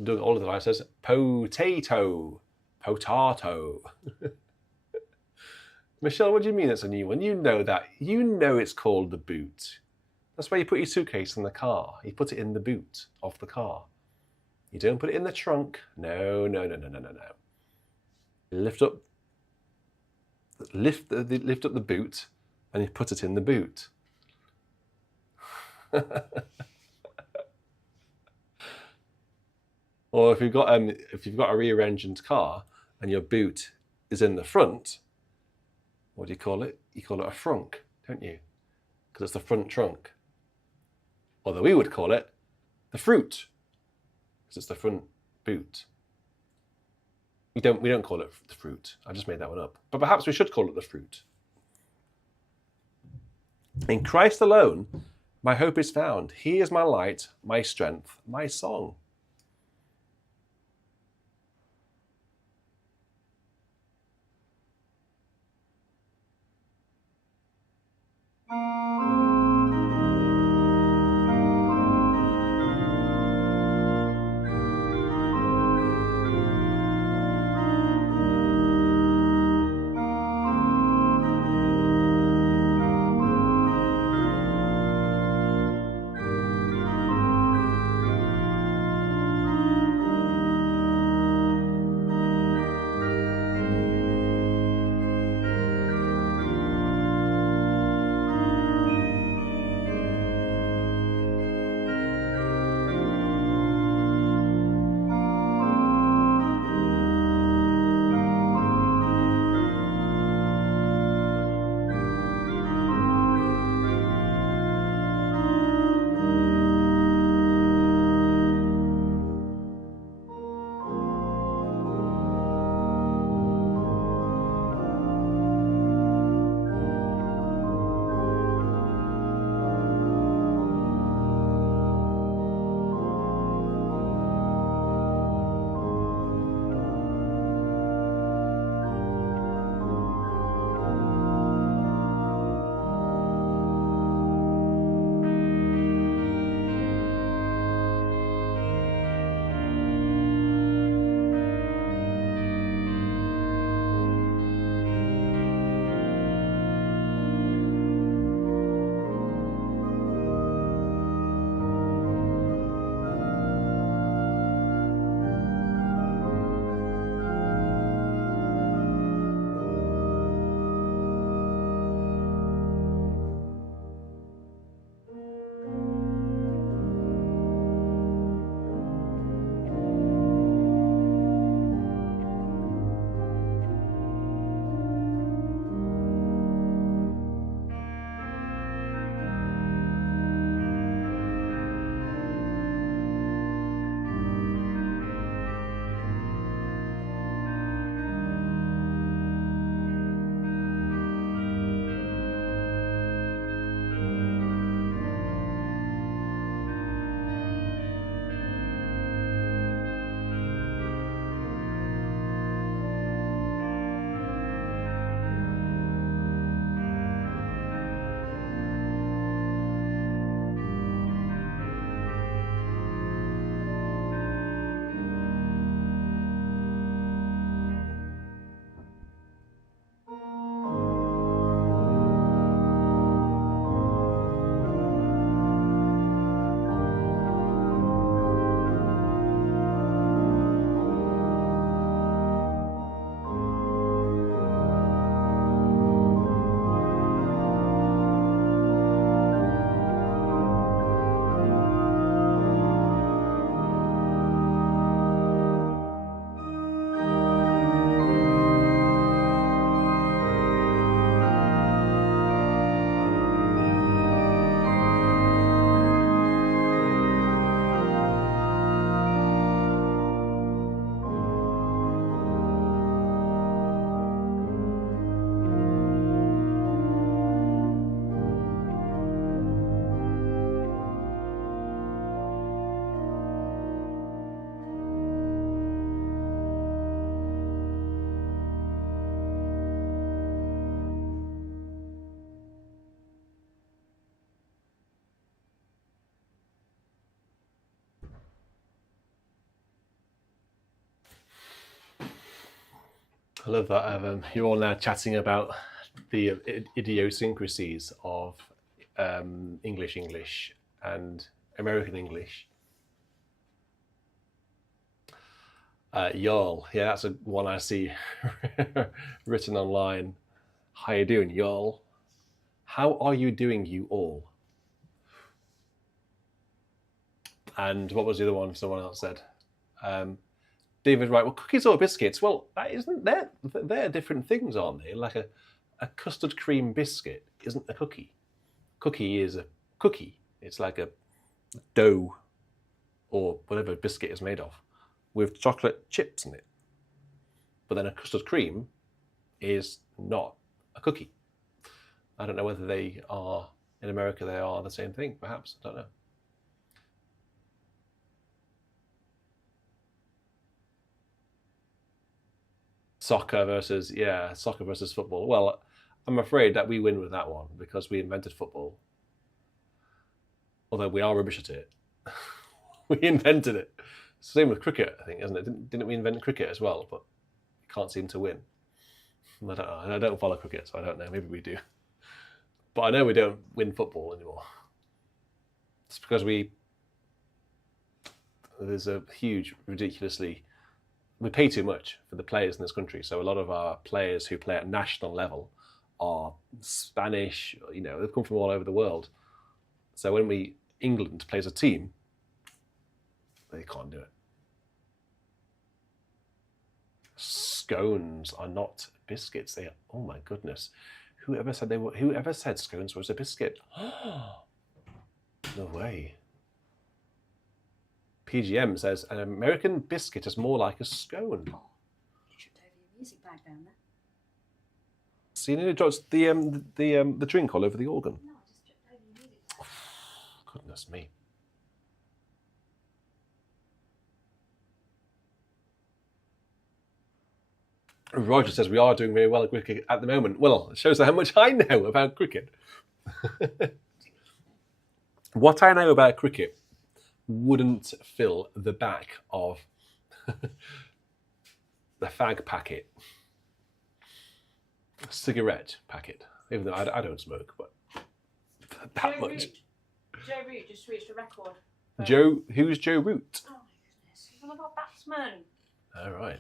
Doing all of the life says potato. Michelle, what do you mean it's a new one? You know that. You know it's called the boot. That's where you put your suitcase in the car. You put it in the boot of the car. You don't put it in the trunk. No. Lift up the boot and you put it in the boot. Or if you've got a rear-engined car and your boot is in the front, what do you call it? You call it a frunk, don't you? Because it's the front trunk. Although we would call it the fruit, because it's the front boot. We don't call it the fruit. I just made that one up. But perhaps we should call it the fruit. In Christ alone, my hope is found. He is my light, my strength, my song. I love that. You're all now chatting about the idiosyncrasies of English and American English. Y'all, yeah, that's one I see written online. How you doing, y'all? How are you doing, you all? And what was the other one? Someone else said. David, right? Well, cookies or biscuits? Well, that isn't. They're different things, aren't they? Like a custard cream biscuit isn't a cookie. Cookie is a cookie. It's like a dough or whatever biscuit is made of, with chocolate chips in it. But then a custard cream is not a cookie. I don't know whether they are, in America, they are the same thing, perhaps. I don't know. Soccer versus football. Well, I'm afraid that we win with that one because we invented football. Although we are rubbish at it. We invented it. Same with cricket, I think, isn't it? Didn't we invent cricket as well? But we can't seem to win. I don't know. I don't follow cricket, so I don't know. Maybe we do. But I know we don't win football anymore. It's because there's a huge, ridiculously, we pay too much for the players in this country. So a lot of our players who play at national level are Spanish, they've come from all over the world. So when England plays a team, they can't do it. Scones are not biscuits. They are, oh my goodness. Whoever said scones was a biscuit? No way. PGM says an American biscuit is more like a scone. Oh, you should have your music bag down there. See, you nearly dropped the drink all over the organ. No, I just tripped over your music bag. Goodness me. Roger says we are doing very well at cricket at the moment. Well, it shows how much I know about cricket. What I know about cricket wouldn't fill the back of the fag packet, cigarette packet. Even though I don't smoke, but that much. Joe Root just reached a record. Who's Joe Root? Oh my goodness, he's one of our batsmen. All right.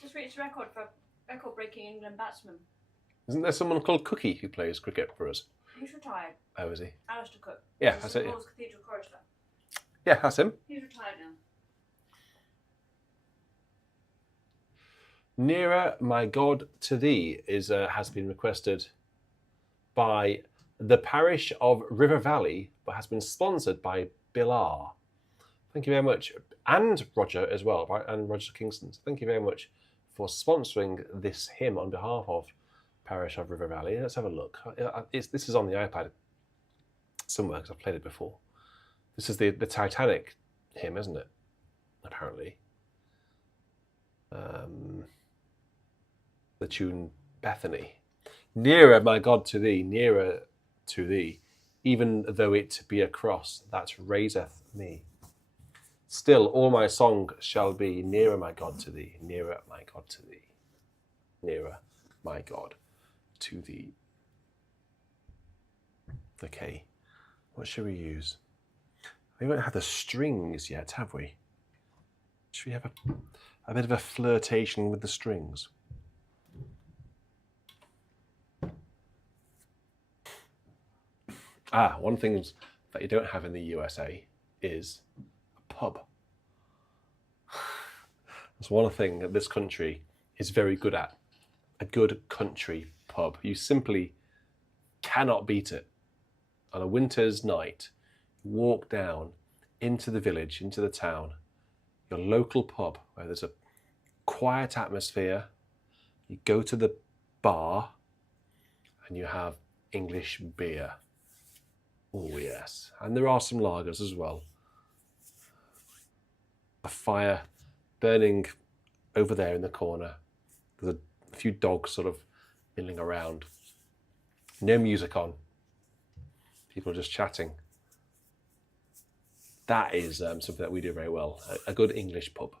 Just reached a record for record-breaking England batsman. Isn't there someone called Cookie who plays cricket for us? He's retired. Oh, is he? Alistair Cook. Yeah, that's it. Paul's Cathedral chorister. Yeah, that's him. He's retired now. Nearer My God to Thee has been requested by the parish of River Valley, but has been sponsored by Bill R. Thank you very much. And Roger as well, right? And Roger Kingston. Thank you very much for sponsoring this hymn on behalf of Parish of River Valley. Let's have a look. This is on the iPad somewhere because I've played it before. This is the Titanic hymn, isn't it? Apparently. The tune Bethany. Nearer, my God, to thee, nearer to thee, even though it be a cross that raiseth me. Still, all my song shall be nearer, my God, to thee, nearer, my God, to thee, nearer, my God, to thee. Okay, what should we use? We won't have the strings yet, have we? Should we have a bit of a flirtation with the strings? One thing that you don't have in the USA is a pub. That's one thing that this country is very good at. A good country pub. You simply cannot beat it. On a winter's night, you walk down into the village, into the town, your local pub where there's a quiet atmosphere. You go to the bar and you have English beer. Oh yes, and there are some lagers as well. A fire burning over there in the corner. There's a few dogs sort of milling around. No music on. People just chatting. That is something that we do very well. A good English pub.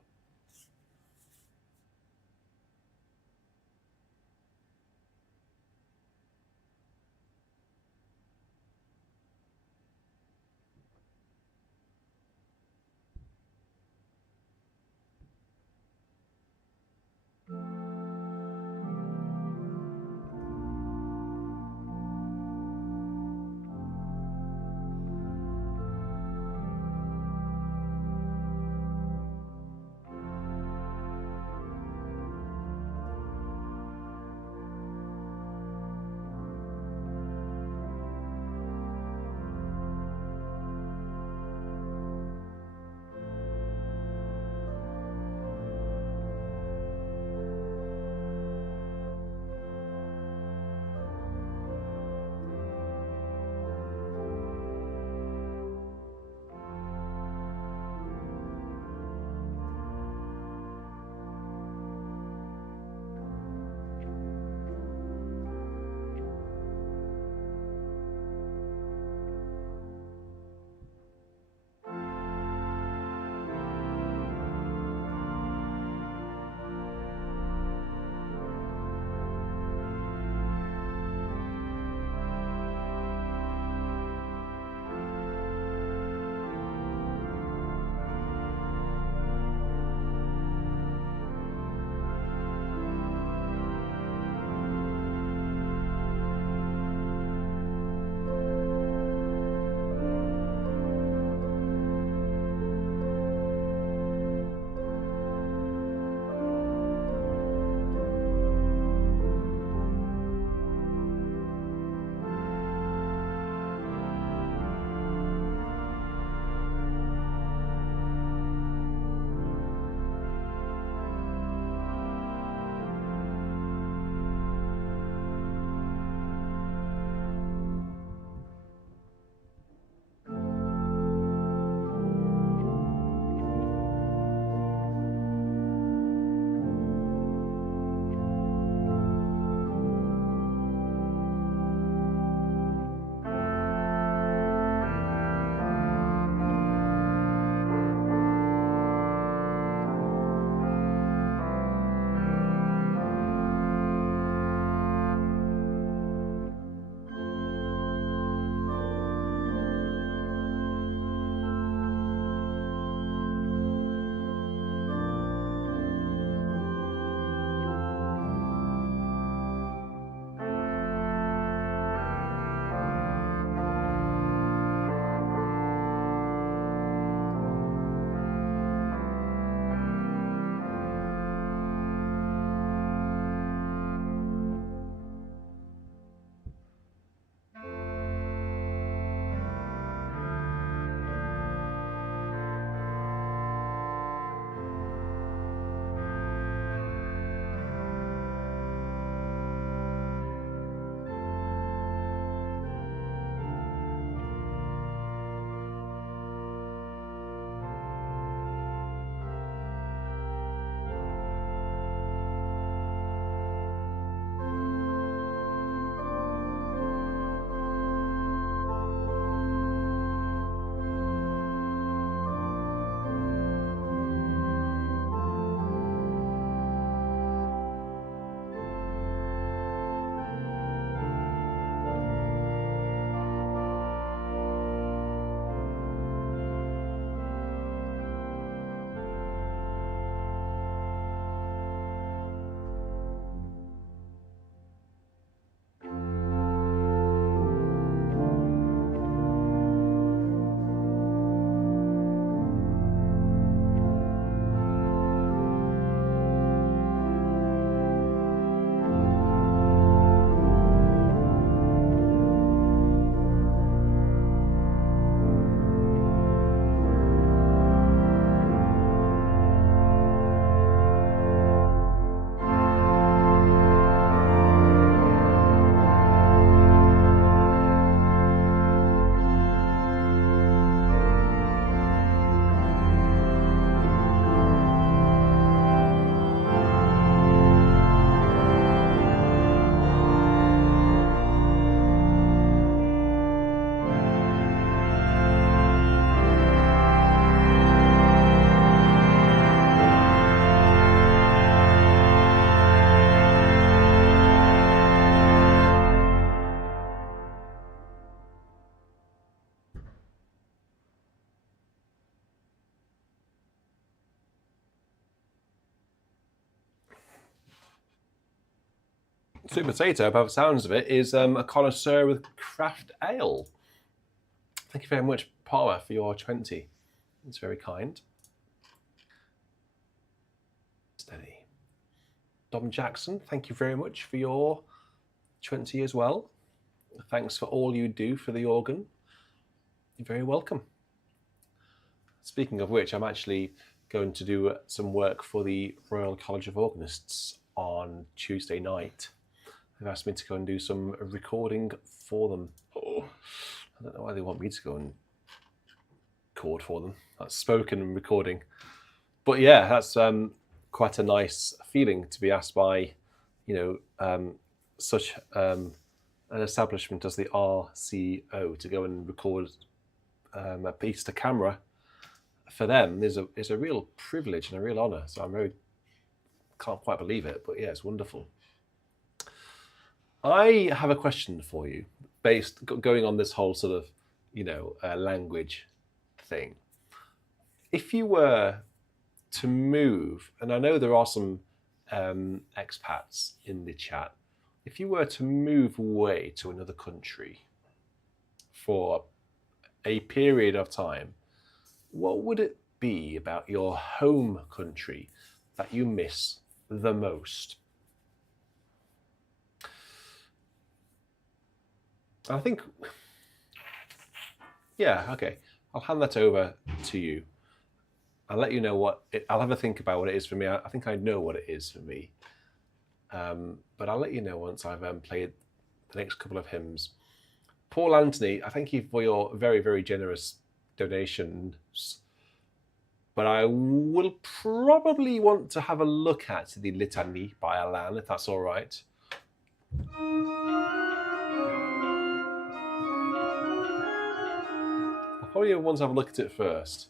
Sweet Potato, by the sounds of it, is a connoisseur with craft ale. Thank you very much, Paula, for your 20. It's very kind. Steady. Dom Jackson, thank you very much for your 20 as well. Thanks for all you do for the organ. You're very welcome. Speaking of which, I'm actually going to do some work for the Royal College of Organists on Tuesday night. They've asked me to go and do some recording for them. Oh, I don't know why they want me to go and record for them. That's spoken and recording. But yeah, that's quite a nice feeling to be asked by, such an establishment as the RCO to go and record a piece to camera. For them is a real privilege and a real honour. So can't quite believe it, but yeah, it's wonderful. I have a question for you, going on this whole sort of, language thing. If you were to move, and I know there are some expats in the chat, if you were to move away to another country for a period of time, what would it be about your home country that you miss the most? I think, yeah, okay. I'll hand that over to you. I'll let you know I'll have a think about what it is for me. I think I know what it is for me. But I'll let you know once I've played the next couple of hymns. Paul Anthony, I thank you for your very, very generous donations. But I will probably want to have a look at the Litany by Alan, if that's all right. I probably want to have a look at it first.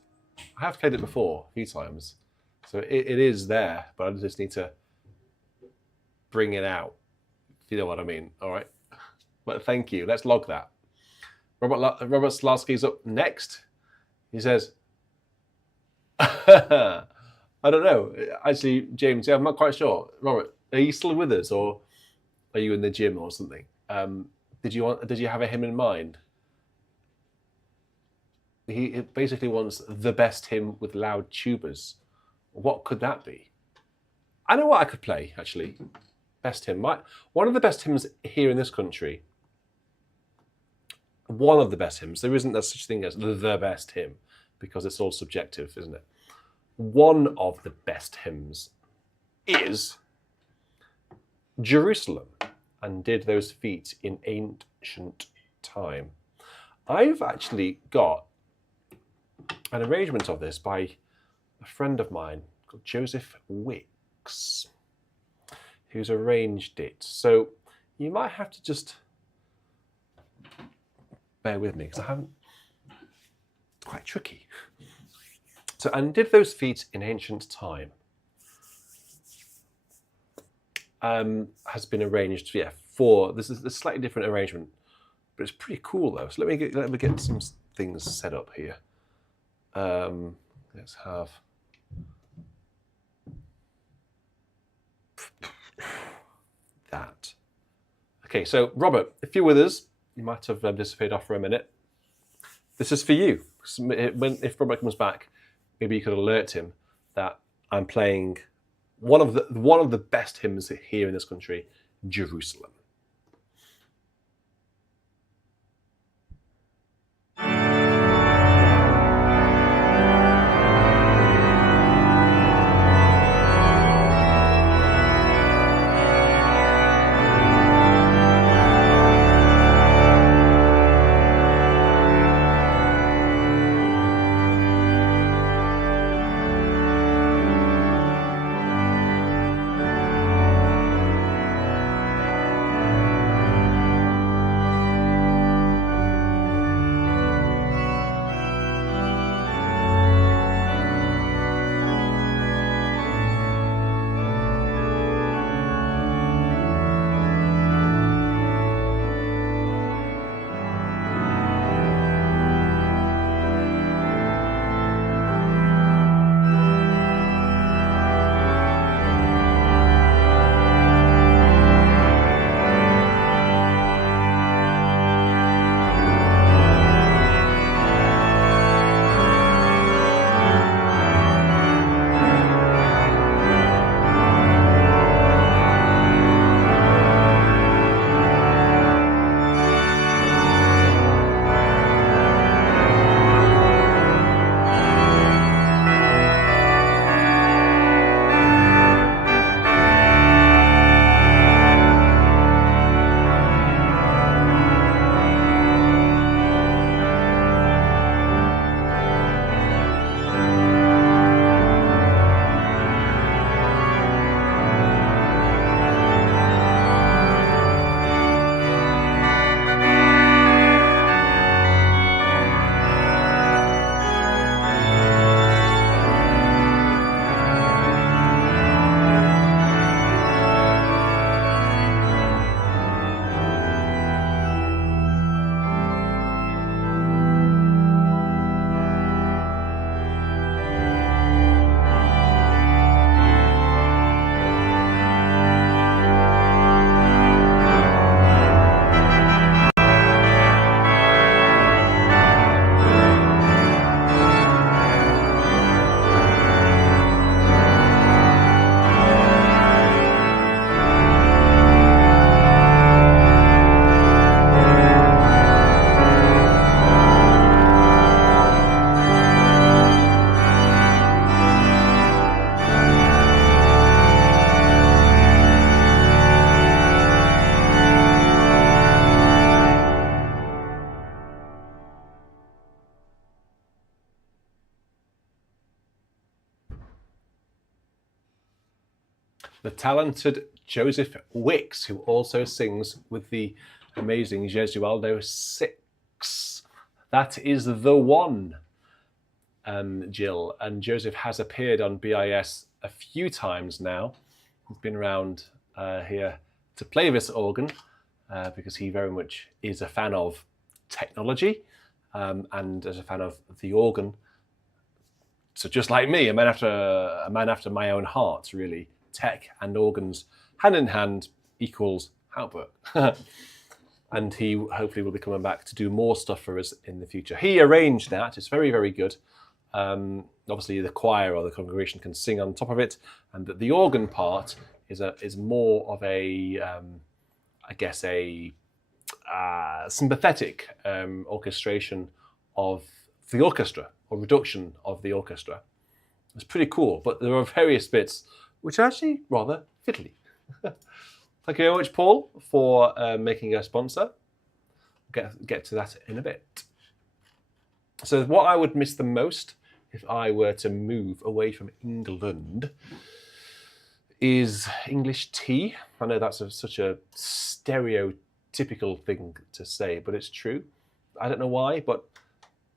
I have played it before a few times, so it is there, but I just need to bring it out, if you know what I mean. All right, but thank you. Let's log that. Robert Slarsky's up next. He says, I don't know. Actually, James, yeah, I'm not quite sure. Robert, are you still with us, or are you in the gym or something? Did you have a hymn in mind? He basically wants the best hymn with loud tubas. What could that be? I know what I could play, actually. Best hymn. One of the best hymns here in this country. One of the best hymns. There isn't such thing as the best hymn, because it's all subjective, isn't it? One of the best hymns is Jerusalem, and did those feet in ancient time. I've actually got an arrangement of this by a friend of mine called Joseph Wicks, who's arranged it. So you might have to just bear with me, because I haven't. It's quite tricky. So, and did those feet in ancient time has been arranged, for this is a slightly different arrangement, but it's pretty cool though. So let me get some things set up here. Let's have that. Okay, so Robert, if you're with us, you might have disappeared off for a minute. This is for you. If Robert comes back, maybe you could alert him that I'm playing one of the best hymns here in this country, Jerusalem. the talented Joseph Wicks, who also sings with the amazing Gesualdo 6. That is the one, Jill. And Joseph has appeared on BIS a few times now. He's been around here to play this organ because he very much is a fan of technology and as a fan of the organ. So just like me, a man after my own heart, really. Tech and organs, hand in hand, equals output. And he hopefully will be coming back to do more stuff for us in the future. He arranged that. It's very, very good. Obviously, the choir or the congregation can sing on top of it, and that the organ part is more of a, I guess, a sympathetic orchestration of the orchestra, or reduction of the orchestra. It's pretty cool, but there are various bits which are actually rather fiddly. Thank you very much, Paul, for making a sponsor. Get to that in a bit. So what I would miss the most if I were to move away from England is English tea. I know that's such a stereotypical thing to say, but it's true. I don't know why, but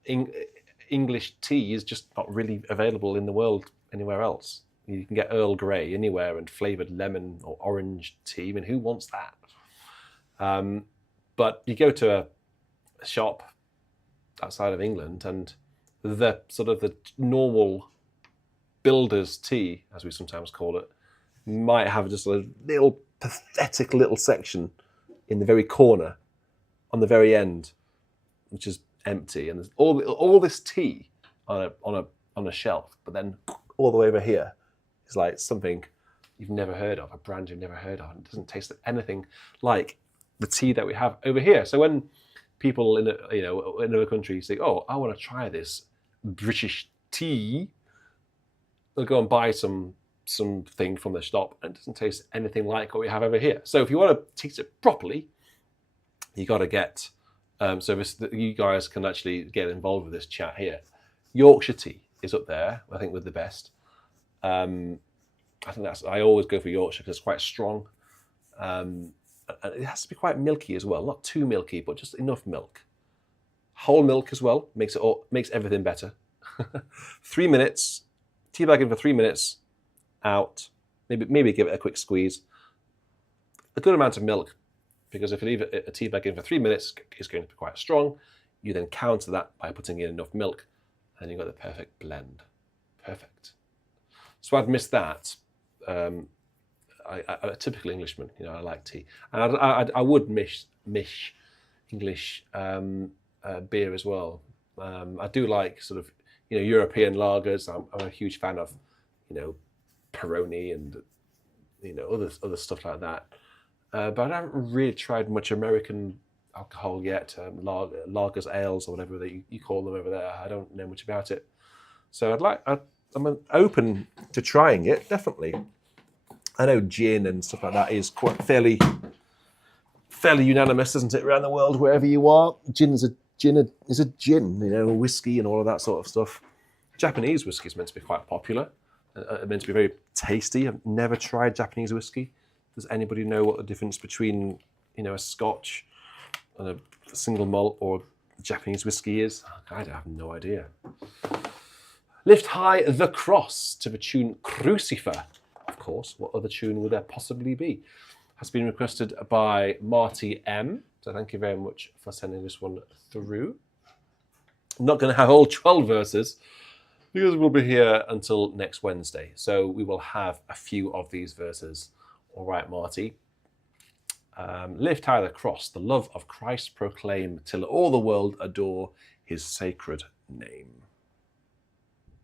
English tea is just not really available in the world anywhere else. You can get Earl Grey anywhere and flavoured lemon or orange tea. I mean, who wants that? But you go to a shop outside of England and the sort of the normal builder's tea, as we sometimes call it, might have just a little pathetic little section in the very corner on the very end, which is empty. And there's all this tea on a shelf, but then all the way over here is like something you've never heard of, a brand you've never heard of. It doesn't taste anything like the tea that we have over here. So when people in other countries say, "Oh, I want to try this British tea," they'll go and buy something from the shop, and it doesn't taste anything like what we have over here. So if you want to taste it properly, you got to get. You guys can actually get involved with this chat here. Yorkshire tea is up there, I think, with the best. I think I always go for Yorkshire because it's quite strong. And it has to be quite milky as well, not too milky, but just enough milk. Whole milk as well makes everything better. 3 minutes, tea bag in for 3 minutes, out. Maybe give it a quick squeeze. A good amount of milk, because if you leave a tea bag in for 3 minutes, it's going to be quite strong. You then counter that by putting in enough milk, and you've got the perfect blend. Perfect. So I'd miss that. I'm a typical Englishman, I like tea, and I would miss English beer as well. I do like sort of European lagers. I'm a huge fan of Peroni and other stuff like that. But I haven't really tried much American alcohol yet. Lagers, ales, or whatever that you call them over there. I don't know much about it, so I'm open to trying it, definitely. I know gin and stuff like that is quite fairly unanimous, isn't it, around the world, wherever you are? Gin is a gin, whiskey and all of that sort of stuff. Japanese whiskey is meant to be quite popular, meant to be very tasty. I've never tried Japanese whiskey. Does anybody know what the difference between, a Scotch and a single malt or Japanese whiskey is? I have no idea. Lift high the cross to the tune Crucifer. Of course, what other tune would there possibly be? Has been requested by Marty M. So thank you very much for sending this one through. I'm not going to have all 12 verses because we'll be here until next Wednesday. So we will have a few of these verses. All right, Marty. Lift high the cross, the love of Christ proclaim, till all the world adore his sacred name.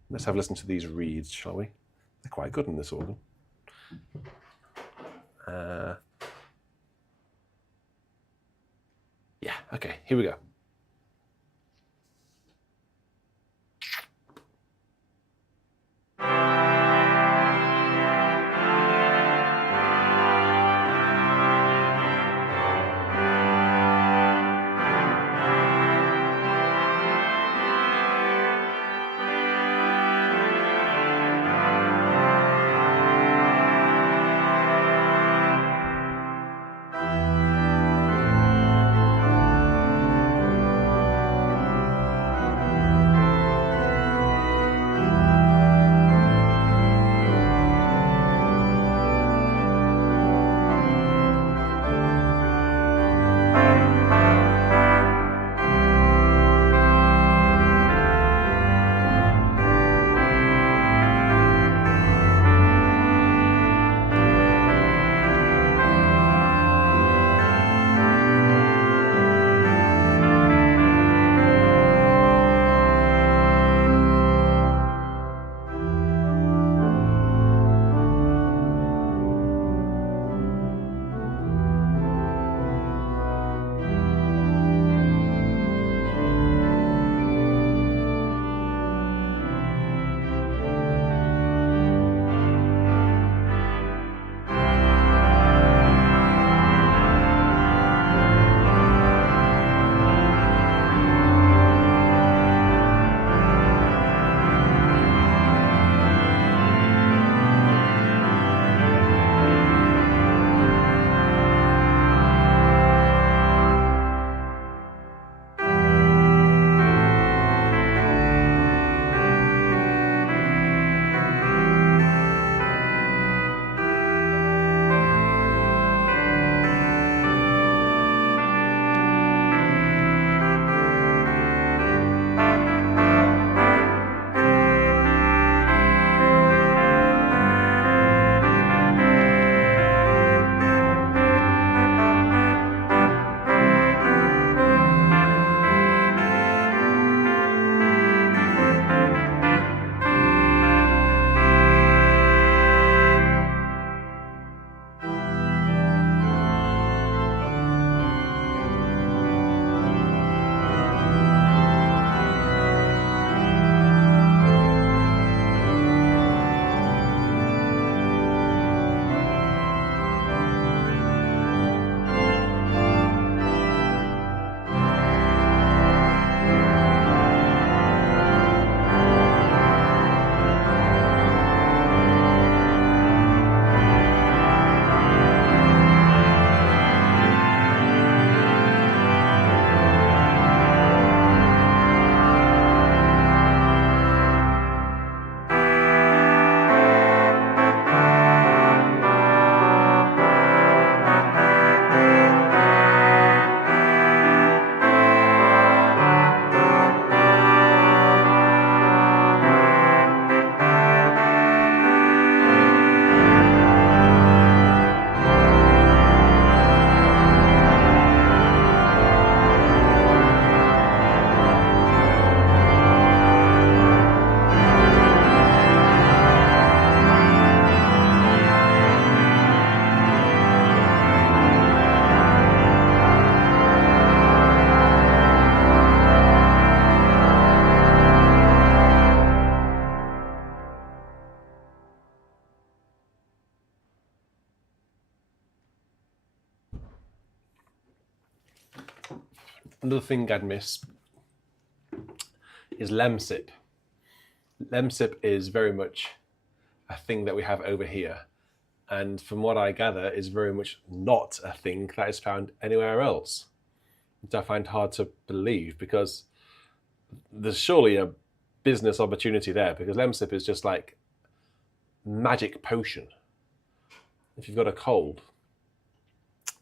Let's have a listen to these reeds, shall we? They're quite good in this organ. Yeah, okay, here we go. Another thing I'd miss is lemsip. Lemsip is very much a thing that we have over here. And from what I gather, is very much not a thing that is found anywhere else, which I find hard to believe, because there's surely a business opportunity there, because lemsip is just like magic potion. If you've got a cold,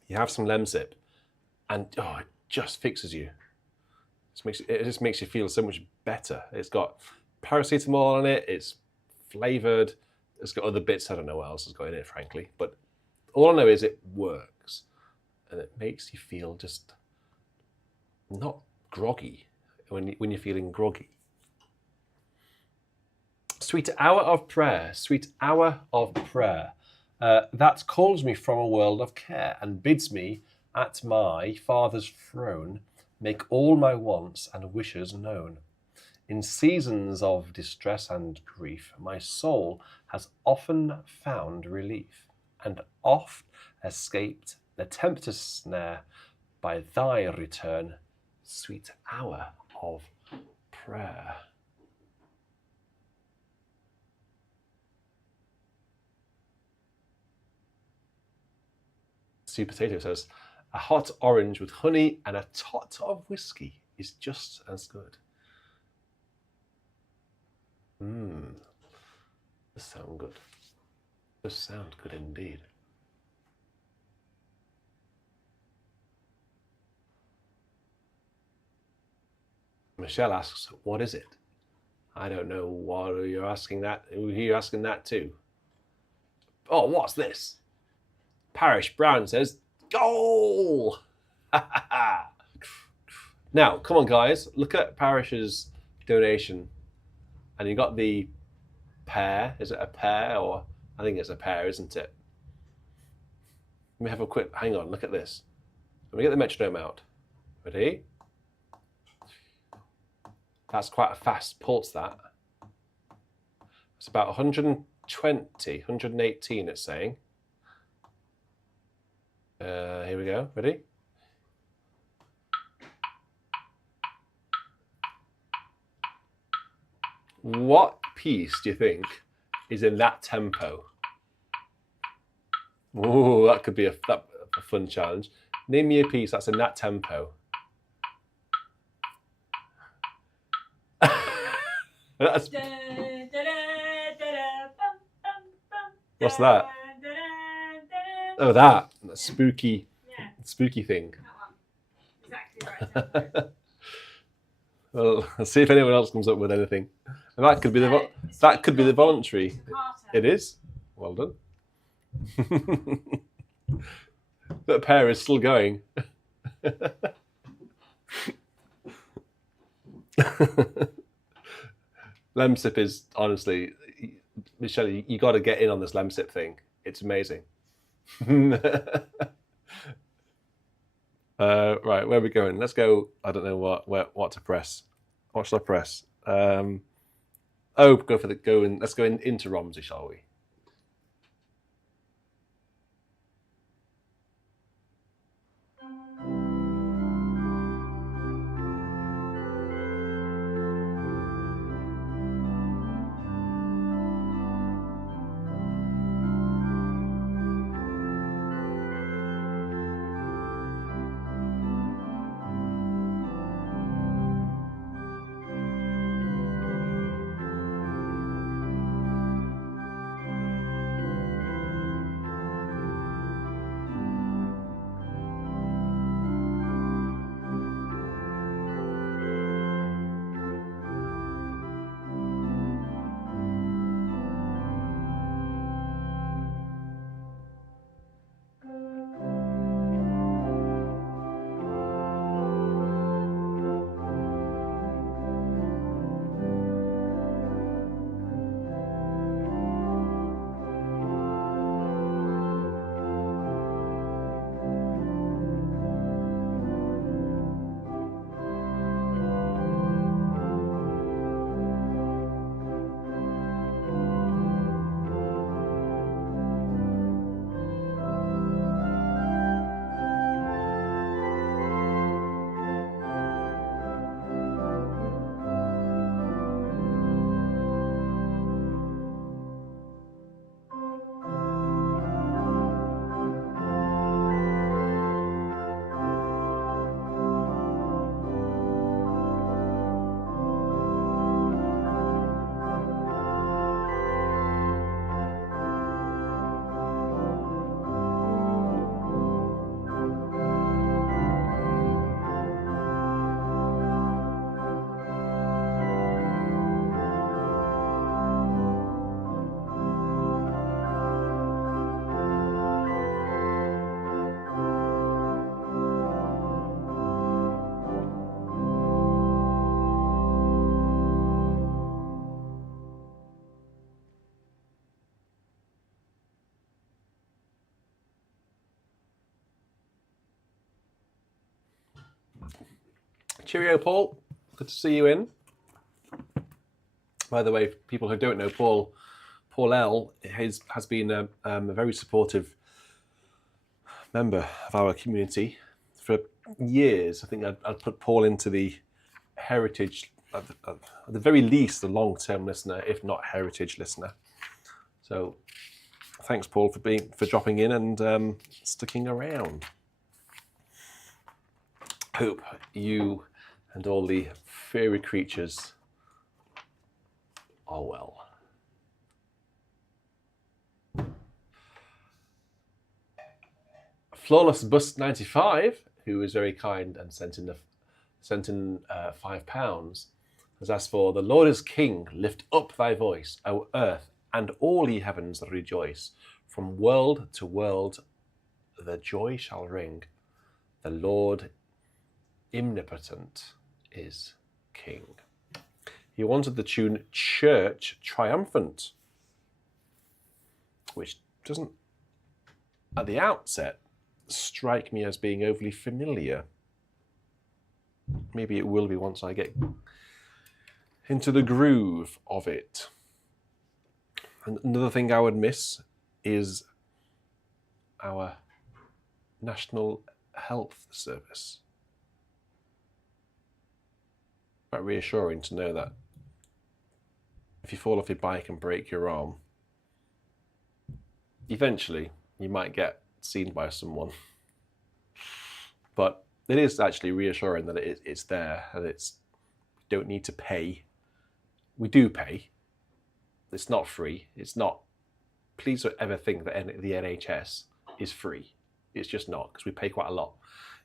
you have some lemsip, and it just fixes you. It just makes you feel so much better. It's got paracetamol on it. It's flavored. It's got other bits. I don't know what else it's got in it, frankly. But all I know is it works, and it makes you feel just not groggy when you're feeling groggy. Sweet hour of prayer. Sweet hour of prayer. That calls me from a world of care and bids me at my Father's throne make all my wants and wishes known. In seasons of distress and grief, my soul has often found relief, and oft escaped the tempter's snare by thy return, sweet hour of prayer. Sweet Potato says, a hot orange with honey and a tot of whiskey is just as good. Does sound good. Does sound good indeed. Michelle asks, what is it? I don't know why you're asking that. Who are you asking that to? Oh, what's this? Parish Brown says, goal! Now, come on, guys. Look at Parish's donation. And you got the pear. Is it a pear? Or I think it's a pear, isn't it? Let me have a quick, hang on, look at this. Let me get the metronome out. Ready? That's quite a fast pulse, that. It's about 120, 118, it's saying. Here we go. Ready? What piece do you think is in that tempo? Ooh, that could be a fun challenge. Name me a piece that's in that tempo. What's that? Oh, that spooky, spooky thing. Exactly right. Well, let's see if anyone else comes up with anything. And that could be the voluntary. It is. Well done. That pair is still going. Lemsip is honestly, Michelle, you got to get in on this Lemsip thing. It's amazing. Right, where are we going? Let's go. I don't know what to press. What should I press? Let's go into Romsey, shall we? Cheerio, Paul. Good to see you in. By the way, people who don't know Paul L has been a very supportive member of our community for years. I think I'd put Paul into the heritage, at the very least, a long-term listener, if not heritage listener. So thanks, Paul, for dropping in and sticking around. Hope you and all the fairy creatures are well. Flawless Bust 95, who was very kind and sent in £5, has asked for, the Lord is King, lift up thy voice, O earth, and all ye heavens rejoice. From world to world the joy shall ring. The Lord omnipotent is King. He wanted the tune Church Triumphant, which doesn't, at the outset, strike me as being overly familiar. Maybe it will be once I get into the groove of it. And another thing I would miss is our National Health Service. Quite reassuring to know that if you fall off your bike and break your arm, eventually you might get seen by someone. But it is actually reassuring that it's there and you don't need to pay. We do pay. It's not free. It's not. Please don't ever think that the NHS is free. It's just not, because we pay quite a lot.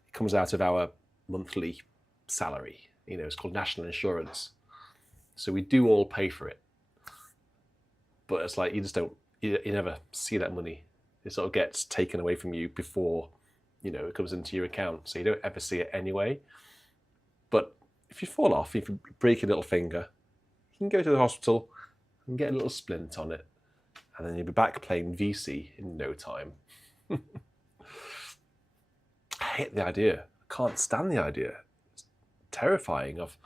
It comes out of our monthly salary. You know, it's called national insurance. So we do all pay for it. But it's like you just don't, you never see that money. It sort of gets taken away from you before, you know, it comes into your account. So you don't ever see it anyway. But if you fall off, if you break your little finger, you can go to the hospital and get a little splint on it. And then you'll be back playing VC in no time. I hate the idea. I can't stand the idea. It's terrifying of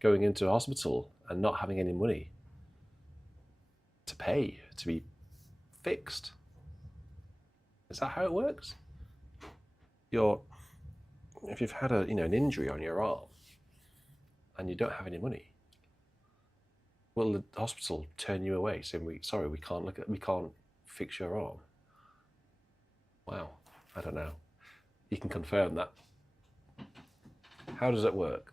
going into a hospital and not having any money to pay, to be fixed. Is that how it works? If you've had an injury on your arm and you don't have any money, will the hospital turn you away saying, sorry, we can't fix your arm? Wow, I don't know. You can confirm that. How does it work?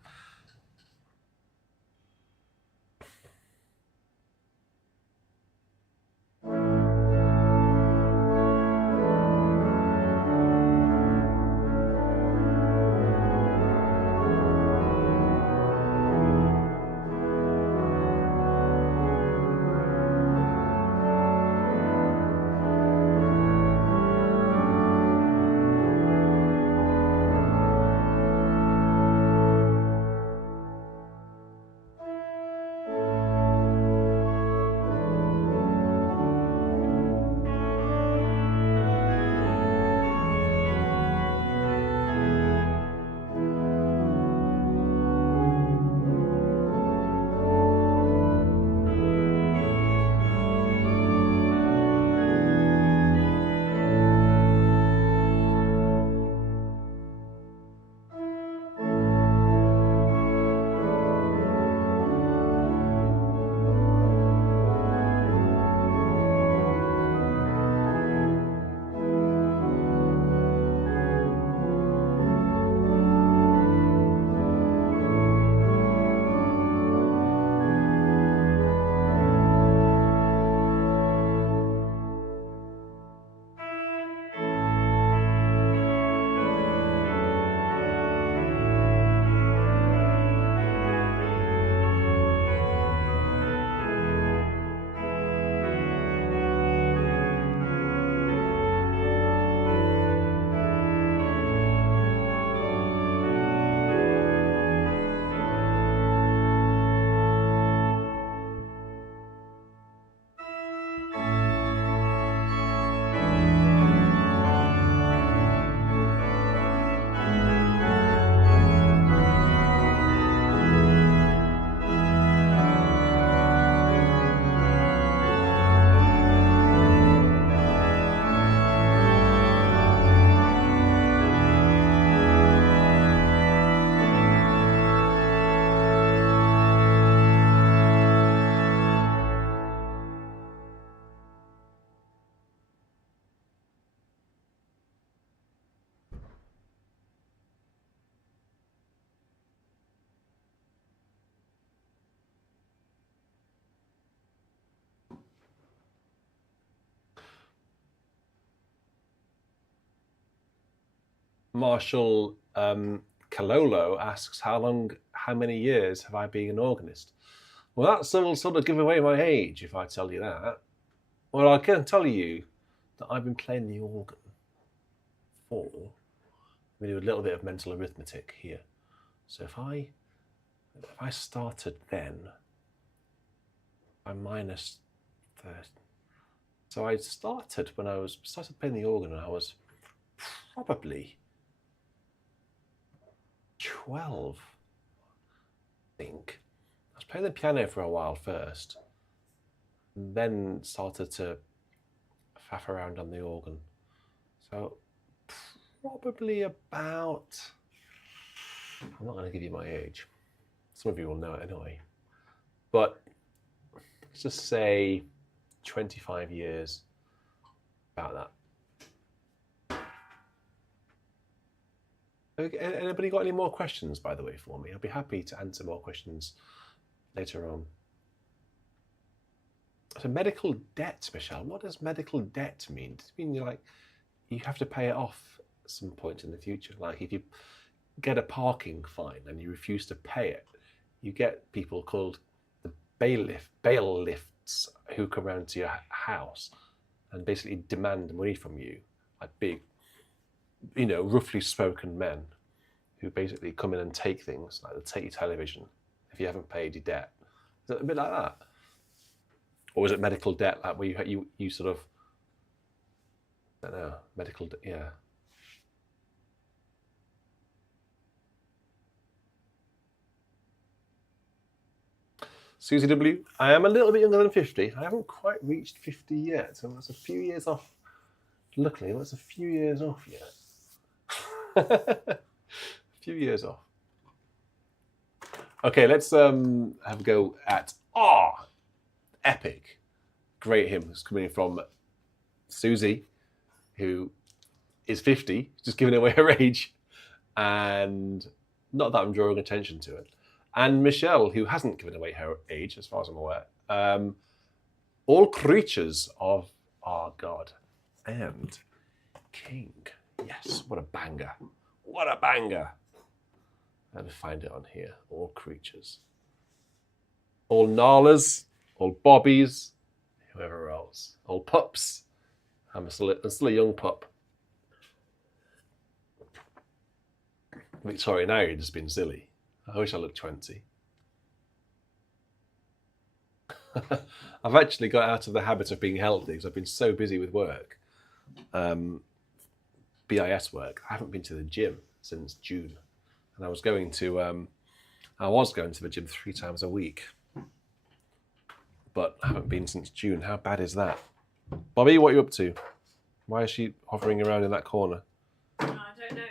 Marshall Kalolo asks, how many years have I been an organist? Well, that will sort of give away my age if I tell you that. Well, I can tell you that I've been playing the organ for, we do a little bit of mental arithmetic here. So if I started then, I'm minus 30. So I started when I started playing the organ, and I was probably 12, I think. I was playing the piano for a while first, and then started to faff around on the organ. So probably about, I'm not going to give you my age. Some of you will know it anyway. But let's just say 25 years, about that. Anybody got any more questions, by the way, for me? I'll be happy to answer more questions later on. So medical debt, Michelle. What does medical debt mean? Does it mean you have to pay it off at some point in the future? Like if you get a parking fine and you refuse to pay it, you get people called the bailiffs who come around to your house and basically demand money from you, like big, roughly spoken men who basically come in and take things, like they'll take your television if you haven't paid your debt. Is it a bit like that? Or is it medical debt, like where you sort of, I don't know, medical debt, yeah. Susie W, I am a little bit younger than 50. I haven't quite reached 50 yet, so that's a few years off. Luckily, that's a few years off yet. A few years off. Okay, let's have a go at epic. Great hymns coming from Susie, who is 50, just giving away her age, and not that I'm drawing attention to it. And Michelle, who hasn't given away her age, as far as I'm aware. All creatures of our God and King. Yes, what a banger. What a banger. Let me find it on here. All creatures. All gnarlers, all bobbies, whoever else. All pups. I'm still a young pup. Victoria, now you're just being silly. I wish I looked 20. I've actually got out of the habit of being healthy because I've been so busy with work. BIS work. I haven't been to the gym since June. And I was going to the gym 3 times a week. But I haven't been since June. How bad is that? Bobby, what are you up to? Why is she hovering around in that corner? I don't know.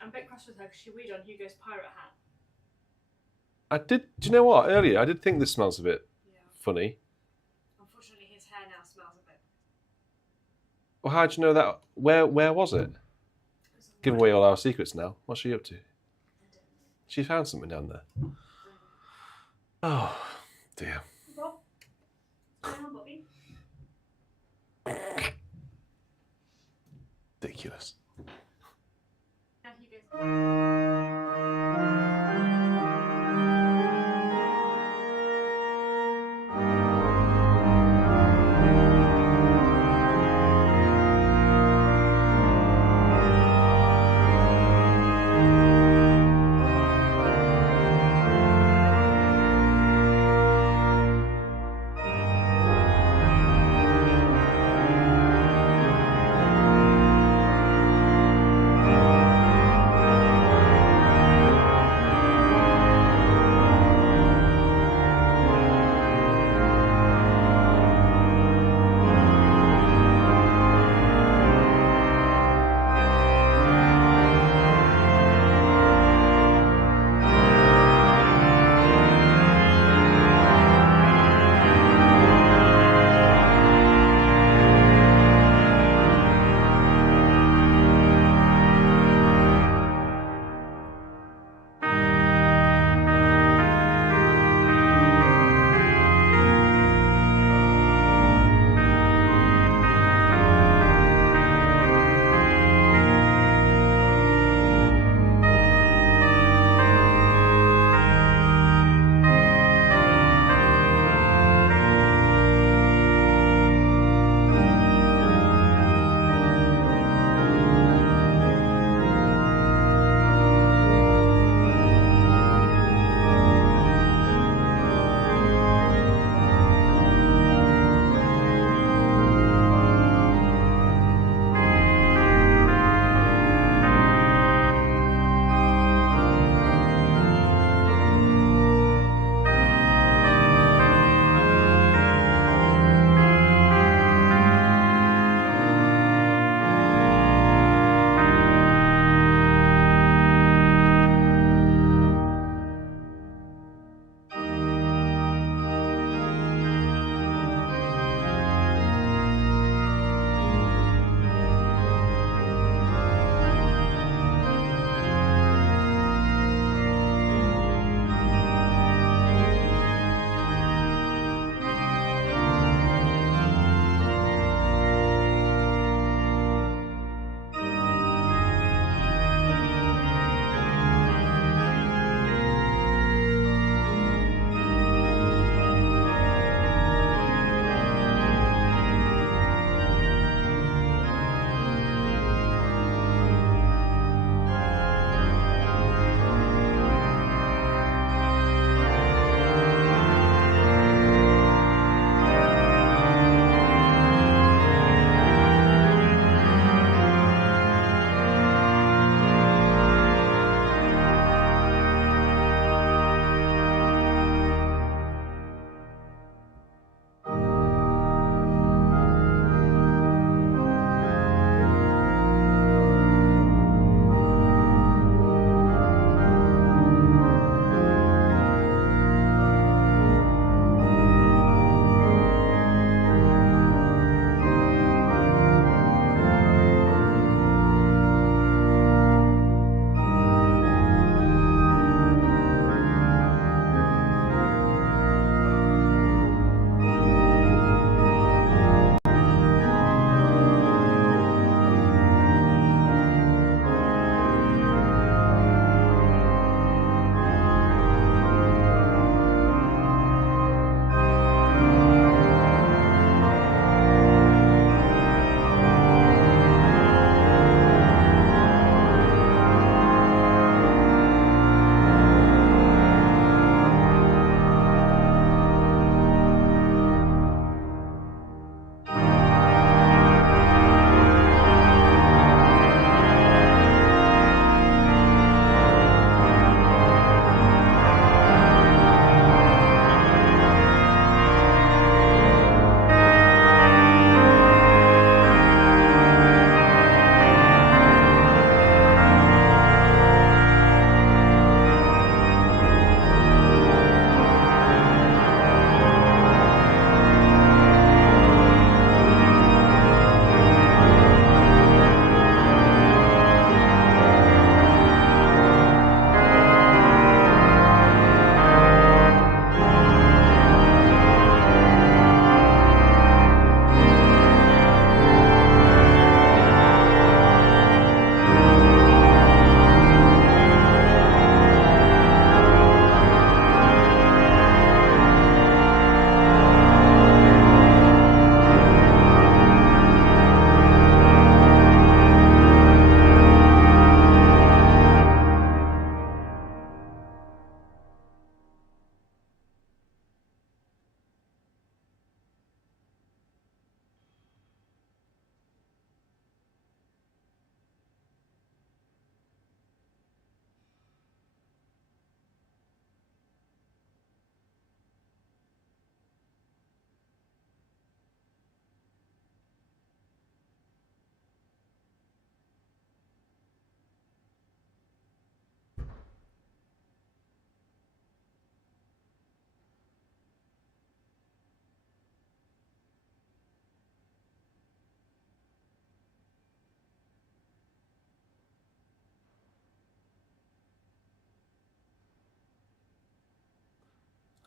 I'm a bit cross with her because she weed on Hugo's pirate hat. Do you know what? Earlier, I did think this smells a bit funny. Unfortunately, his hair now smells a bit. Well, how do you know that? Where was it? Give away all our secrets now. What's she up to? She found something down there. Oh, dear. Bob? What's going on, Bobby? Ridiculous. Now Hugo's...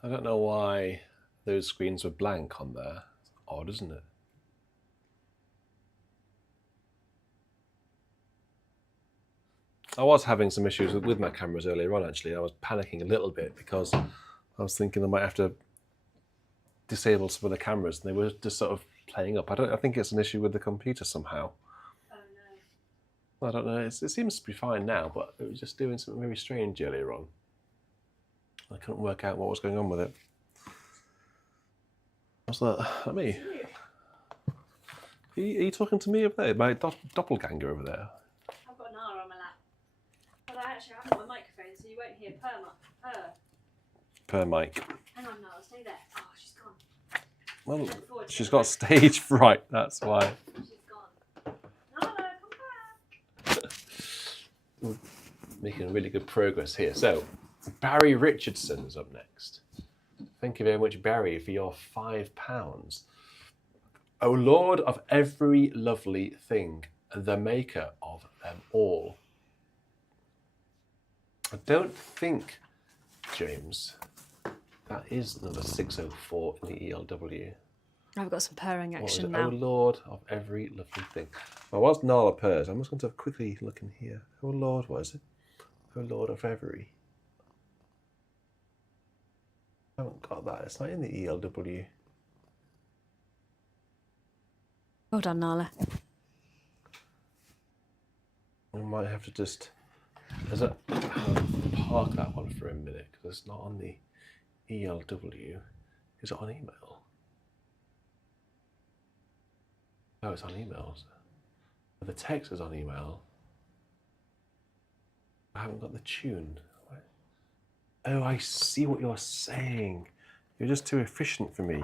I don't know why those screens were blank on there. It's odd, isn't it? I was having some issues with my cameras earlier on, actually. I was panicking a little bit because I was thinking I might have to disable some of the cameras, and they were just sort of playing up. I think it's an issue with the computer somehow. Oh no. I don't know. It seems to be fine now, but it was just doing something very strange earlier on. I couldn't work out what was going on with it. What's that? At me? Are you talking to me over there? My doppelganger over there? I've got Nala on my lap. But I actually haven't got a microphone, so you won't hear Per mic. Hang on, Nala, stay there. Oh, she's gone. Well, she's got stage fright, that's why. She's gone. Nala, come back. We're making really good progress here. So, Barry Richardson is up next. Thank you very much, Barry, for your £5. O Lord of every lovely thing, the maker of them all. I don't think, James, that is number 604 in the ELW. I've got some purring action now. O Lord of every lovely thing. Well, whilst Nala purrs, I'm just going to quickly look in here. O Lord, what is it? O Lord of every. I haven't got that. It's not in the ELW. Well done, Nala. We might have to just park that one for a minute because it's not on the ELW. Is it on email? Oh, it's on emails. The text is on email. I haven't got the tune. Oh, I see what you're saying. You're just too efficient for me.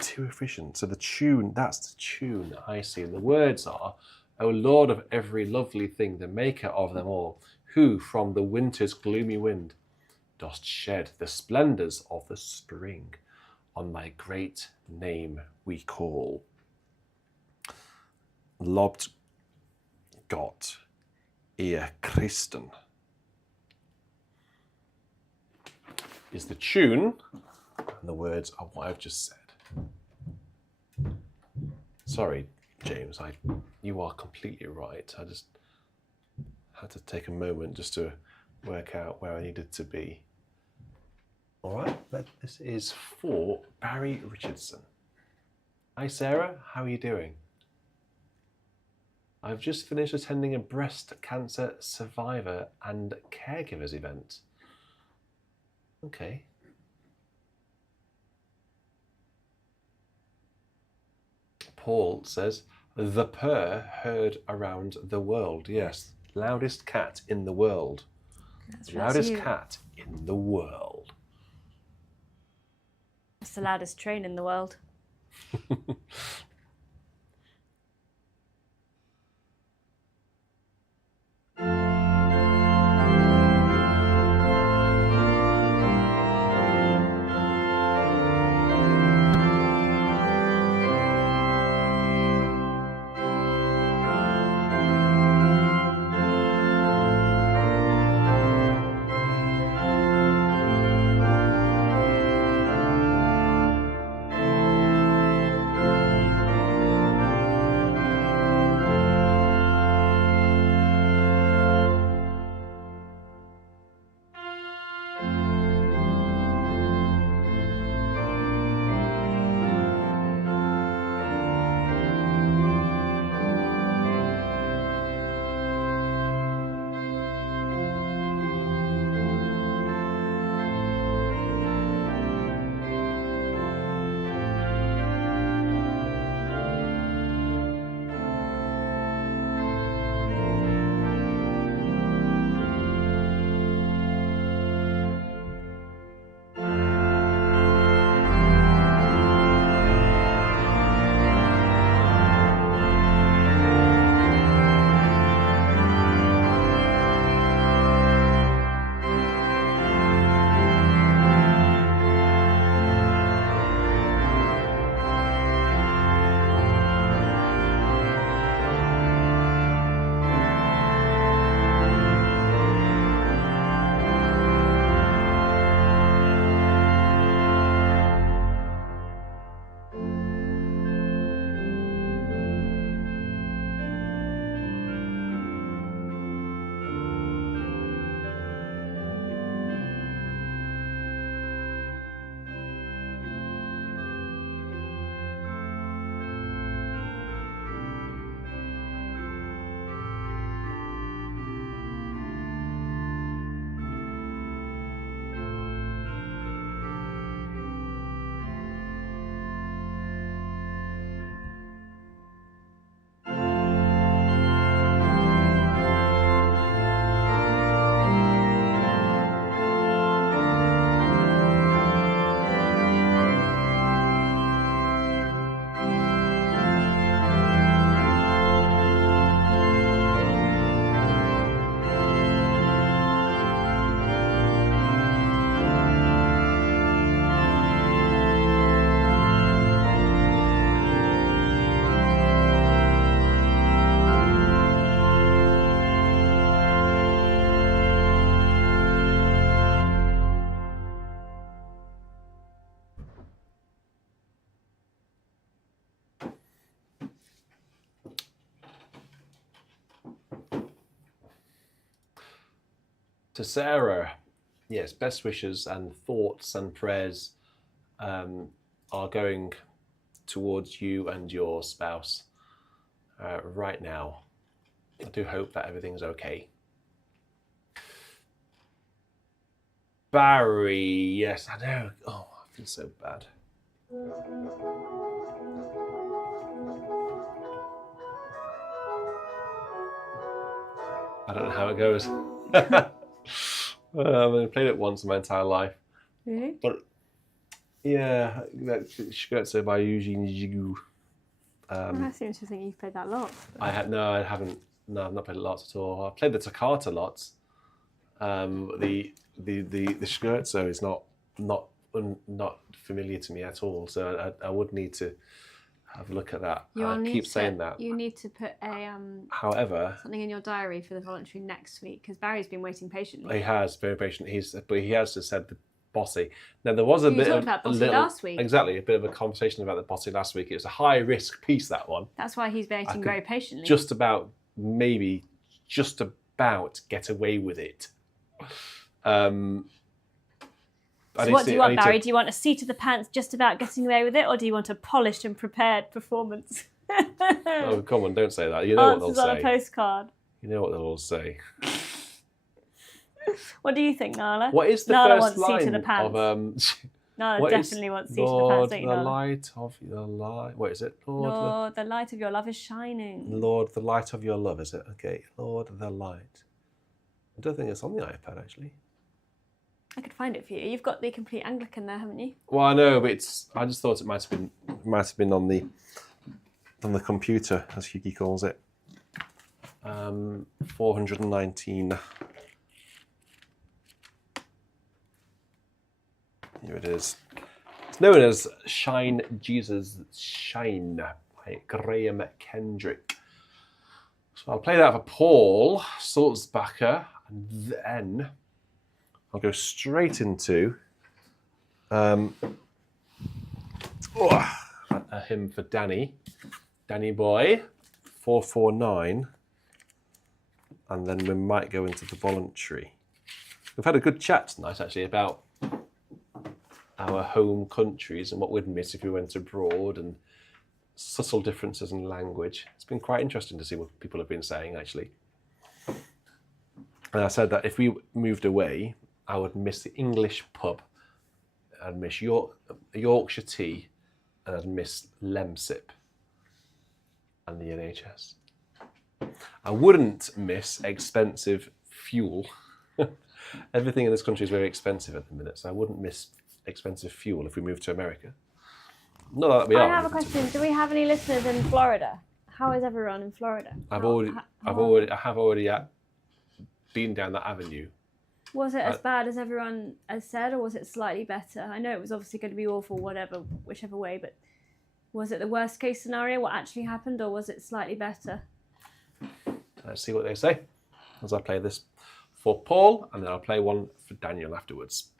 Too efficient. So the tune, that's the tune. I see. The words are, O Lord of every lovely thing, the maker of them all, who from the winter's gloomy wind dost shed the splendours of the spring, on thy great name we call. Lobt Gott, ihr Christen. Is the tune, and the words are what I've just said. Sorry, James, you are completely right. I just had to take a moment just to work out where I needed to be. All right, this is for Barry Richardson. Hi, Sarah, how are you doing? I've just finished attending a breast cancer survivor and caregivers event. Okay. Paul says, the purr heard around the world. Yes, loudest cat in the world. That's Loudest cat in the world. It's the loudest train in the world. To Sarah, yes, best wishes and thoughts and prayers are going towards you and your spouse right now. I do hope that everything's okay. Barry, yes, I know. Oh, I feel so bad. I don't know how it goes. I've only played it once in my entire life. Really? But yeah, that's Scherzo by Eugene Gigoux. I seem to think you've played that a lot. I haven't. No, I've not played it lots at all. I've played the toccata lots. The Scherzo is not familiar to me at all. So I would need to have a look at that. I keep saying that. You need to put a However, something in your diary for the voluntary next week, because Barry's been waiting patiently. he has very patient. But he has just said the bossy. Now there was a bit talked of about bossy little, last week. Exactly, a bit of a conversation about the bossy last week. It was a high risk piece, that one. That's why he's waiting very patiently. Just about get away with it. So what do you want, Barry? Do you want a seat of the pants just about getting away with it, or do you want a polished and prepared performance? Oh, come on, don't say that. You know what they'll Answers on say. a postcard. You know what they'll all say. What do you think, Nala? What is the Nala first wants line seat of the pants. of Nala definitely wants seat of the Lord, pants, don't you, the Nala? light of your light. What is it? Lord, the light of your love is shining. Lord, the light of your love, is it? Okay. Lord, the light. I don't think it's on the iPad, actually. I could find it for you. You've got the complete Anglican there, haven't you? Well, I know, but I just thought it might have been on the computer, as Hughie calls it. 419. Here it is. It's known as Shine Jesus Shine by Graham Kendrick. So I'll play that for Paul Sulzbacher, and then I'll go straight into a hymn for Danny boy, 449, and then we might go into the voluntary. We've had a good chat tonight, actually, about our home countries and what we'd miss if we went abroad, and subtle differences in language. It's been quite interesting to see what people have been saying, actually. And I said that if we moved away, I would miss the English pub, I'd miss Yorkshire tea, and I'd miss Lemsip and the NHS. I wouldn't miss expensive fuel. Everything in this country is very expensive at the minute, so I wouldn't miss expensive fuel if we moved to America. Not that we are. I have a question. Do we have any listeners in Florida? How is everyone in Florida? I have already been down that avenue. Was it as bad as everyone has said, or was it slightly better? I know it was obviously going to be awful, whichever way, but was it the worst case scenario, what actually happened, or was it slightly better? Let's see what they say as I play this for Paul, and then I'll play one for Daniel afterwards.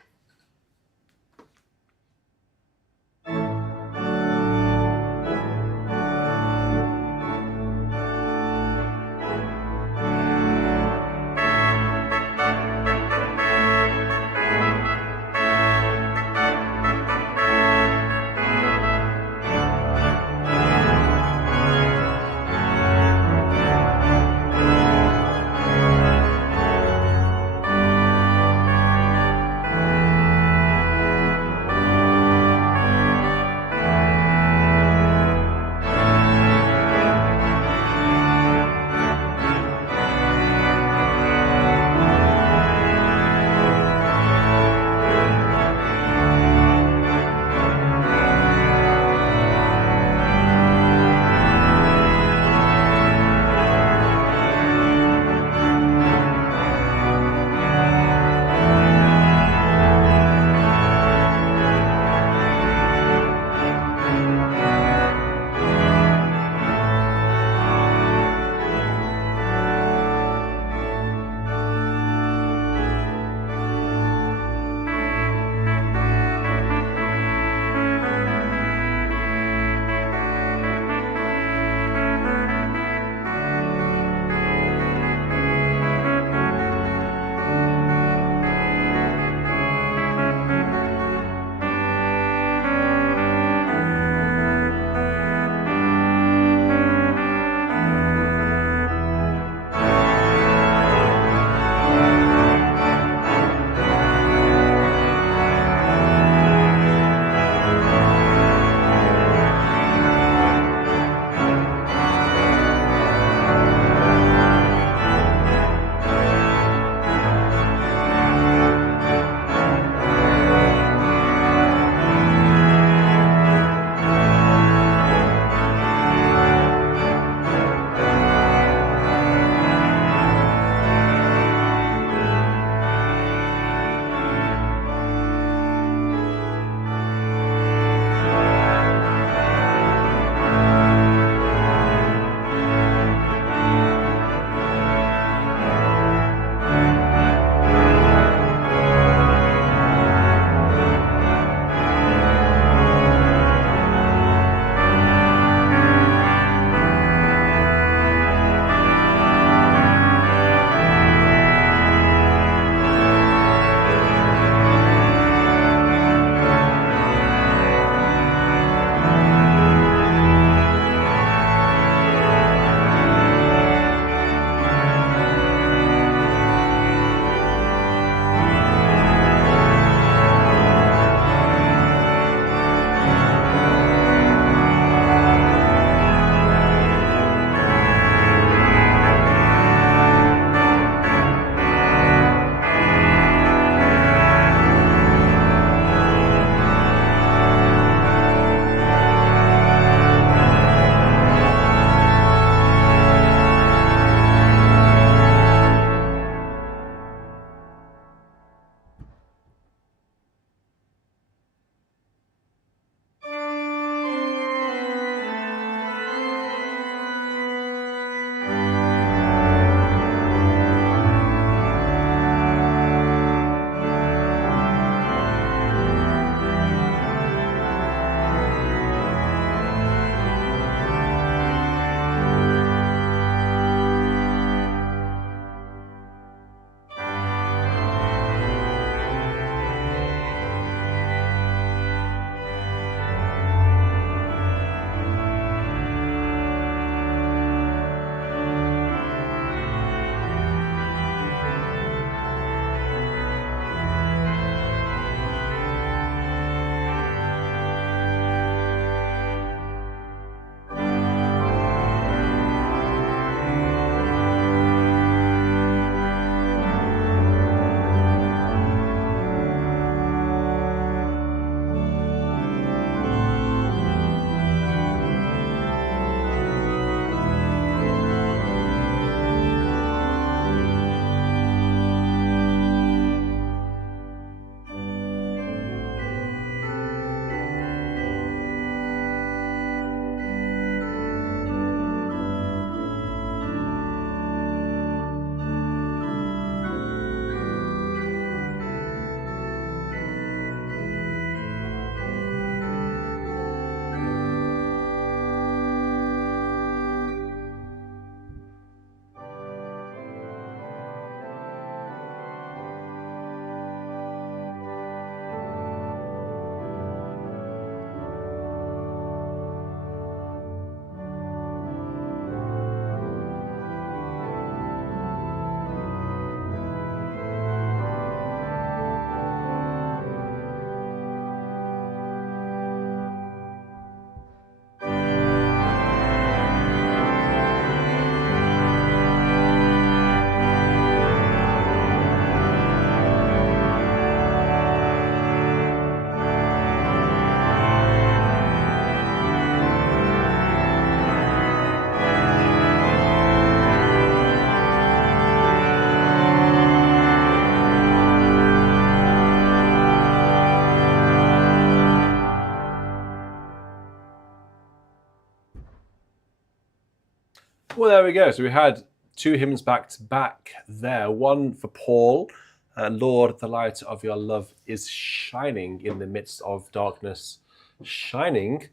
Well, there we go. So we had 2 hymns back to back there. One for Paul, Lord, the light of your love is shining in the midst of darkness. Shining,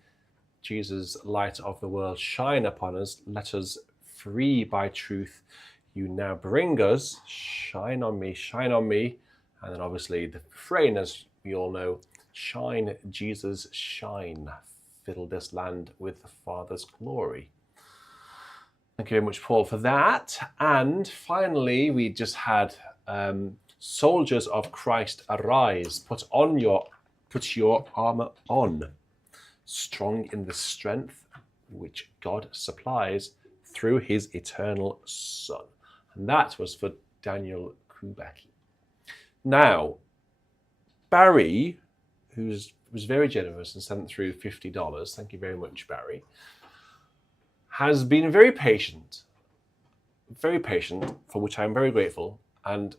Jesus, light of the world, shine upon us. Let us free by truth. You now bring us. Shine on me, shine on me. And then obviously the refrain, as we all know, shine, Jesus, shine. Fill this land with the Father's glory. Thank you very much, Paul, for that. And finally, we just had soldiers of Christ, arise. Put your armor on. Strong in the strength which God supplies through his eternal Son. And that was for Daniel Kubacki. Now, Barry, who was very generous and sent through $50, thank you very much, Barry, has been very patient, for which I'm very grateful, and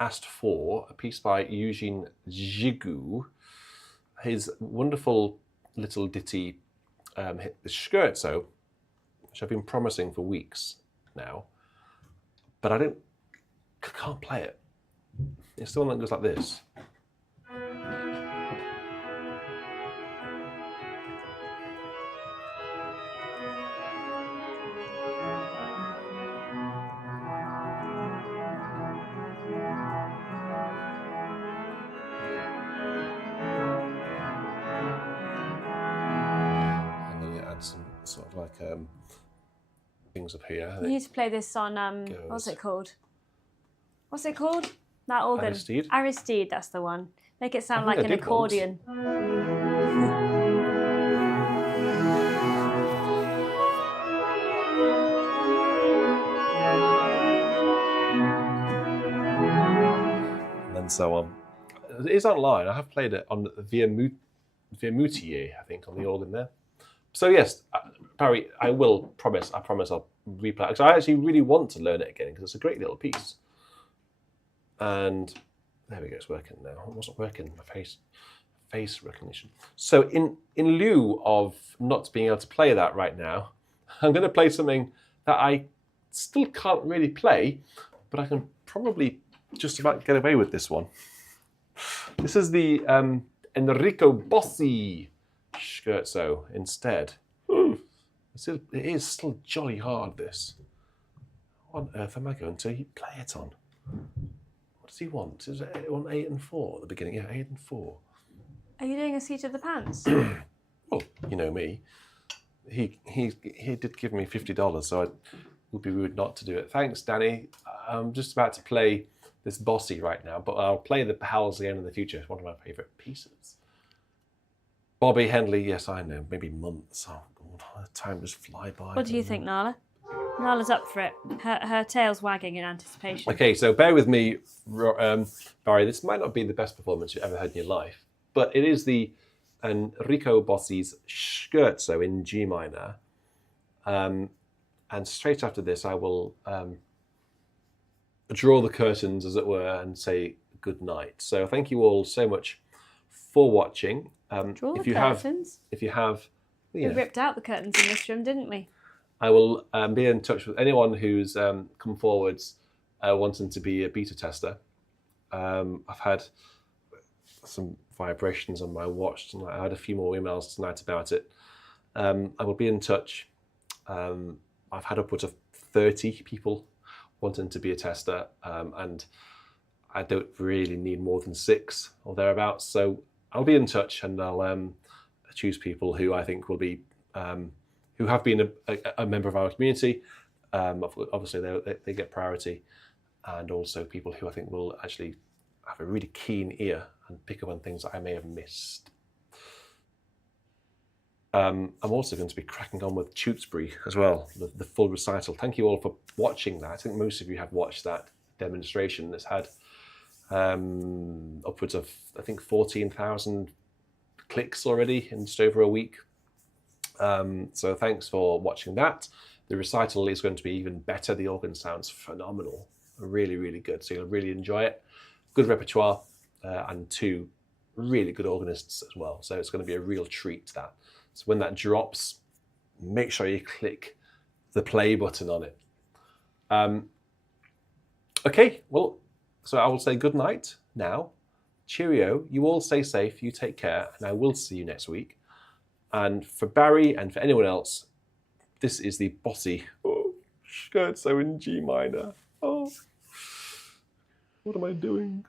asked for a piece by Eugene Gigoux, his wonderful little ditty, the Scherzo, which I've been promising for weeks now, but I can't play it. It's the one that goes like this. Some sort of like things up here. You need to play this on what's it called? What's it called? That organ. Aristide. Aristide, that's the one. Make it sound like an accordion. And then so on. It is online. I have played it on Vermutier, I think, on the organ there. So yes, Barry, I promise I'll replay it, because I actually really want to learn it again, because it's a great little piece. And there we go, it's working now. It wasn't working, my face recognition. So in lieu of not being able to play that right now, I'm going to play something that I still can't really play, but I can probably just about get away with this one. This is the Enrico Bossi Scherzo instead. It is still jolly hard, this. What on earth am I going to play it on? What does he want? Is it on 8 and 4 at the beginning? Yeah, 8 and 4. Are you doing a seat of the pants? Well, you know me. He did give me $50, so it would be rude not to do it. Thanks, Danny. I'm just about to play this Bossy right now, but I'll play the Howls again in the future. It's one of my favourite pieces. Bobby Henley, yes, I know, maybe months. Oh, God, time just fly by. What do you think, Nala? Nala's up for it. Her tail's wagging in anticipation. Okay, so bear with me, Barry. This might not be the best performance you've ever heard in your life, but it is the Enrico Bossi's Scherzo in G minor. And straight after this, I will draw the curtains, as it were, and say good night. So thank you all so much for watching. Draw if the you curtains? We ripped out the curtains in this room, didn't we? I will be in touch with anyone who's come forwards wanting to be a beta tester. I've had some vibrations on my watch tonight. I had a few more emails tonight about it. I will be in touch. I've had upwards of 30 people wanting to be a tester, and I don't really need more than 6 or thereabouts. So I'll be in touch, and I'll choose people who I think will be, who have been a member of our community. Obviously, they get priority, and also people who I think will actually have a really keen ear and pick up on things that I may have missed. I'm also going to be cracking on with Tewkesbury as well, the full recital. Thank you all for watching that. I think most of you have watched that demonstration. It's had upwards of, I think, 14,000 clicks already in just over a week. So thanks for watching that. The recital is going to be even better. The organ sounds phenomenal, really, really good. So you'll really enjoy it. Good repertoire, and 2 really good organists as well. So it's going to be a real treat, that. So when that drops, make sure you click the play button on it. Okay, well, so I will say good night now. Cheerio. You all stay safe. You take care, and I will see you next week. And for Barry and for anyone else, this is the bossy scherzo in G minor. Oh, what am I doing?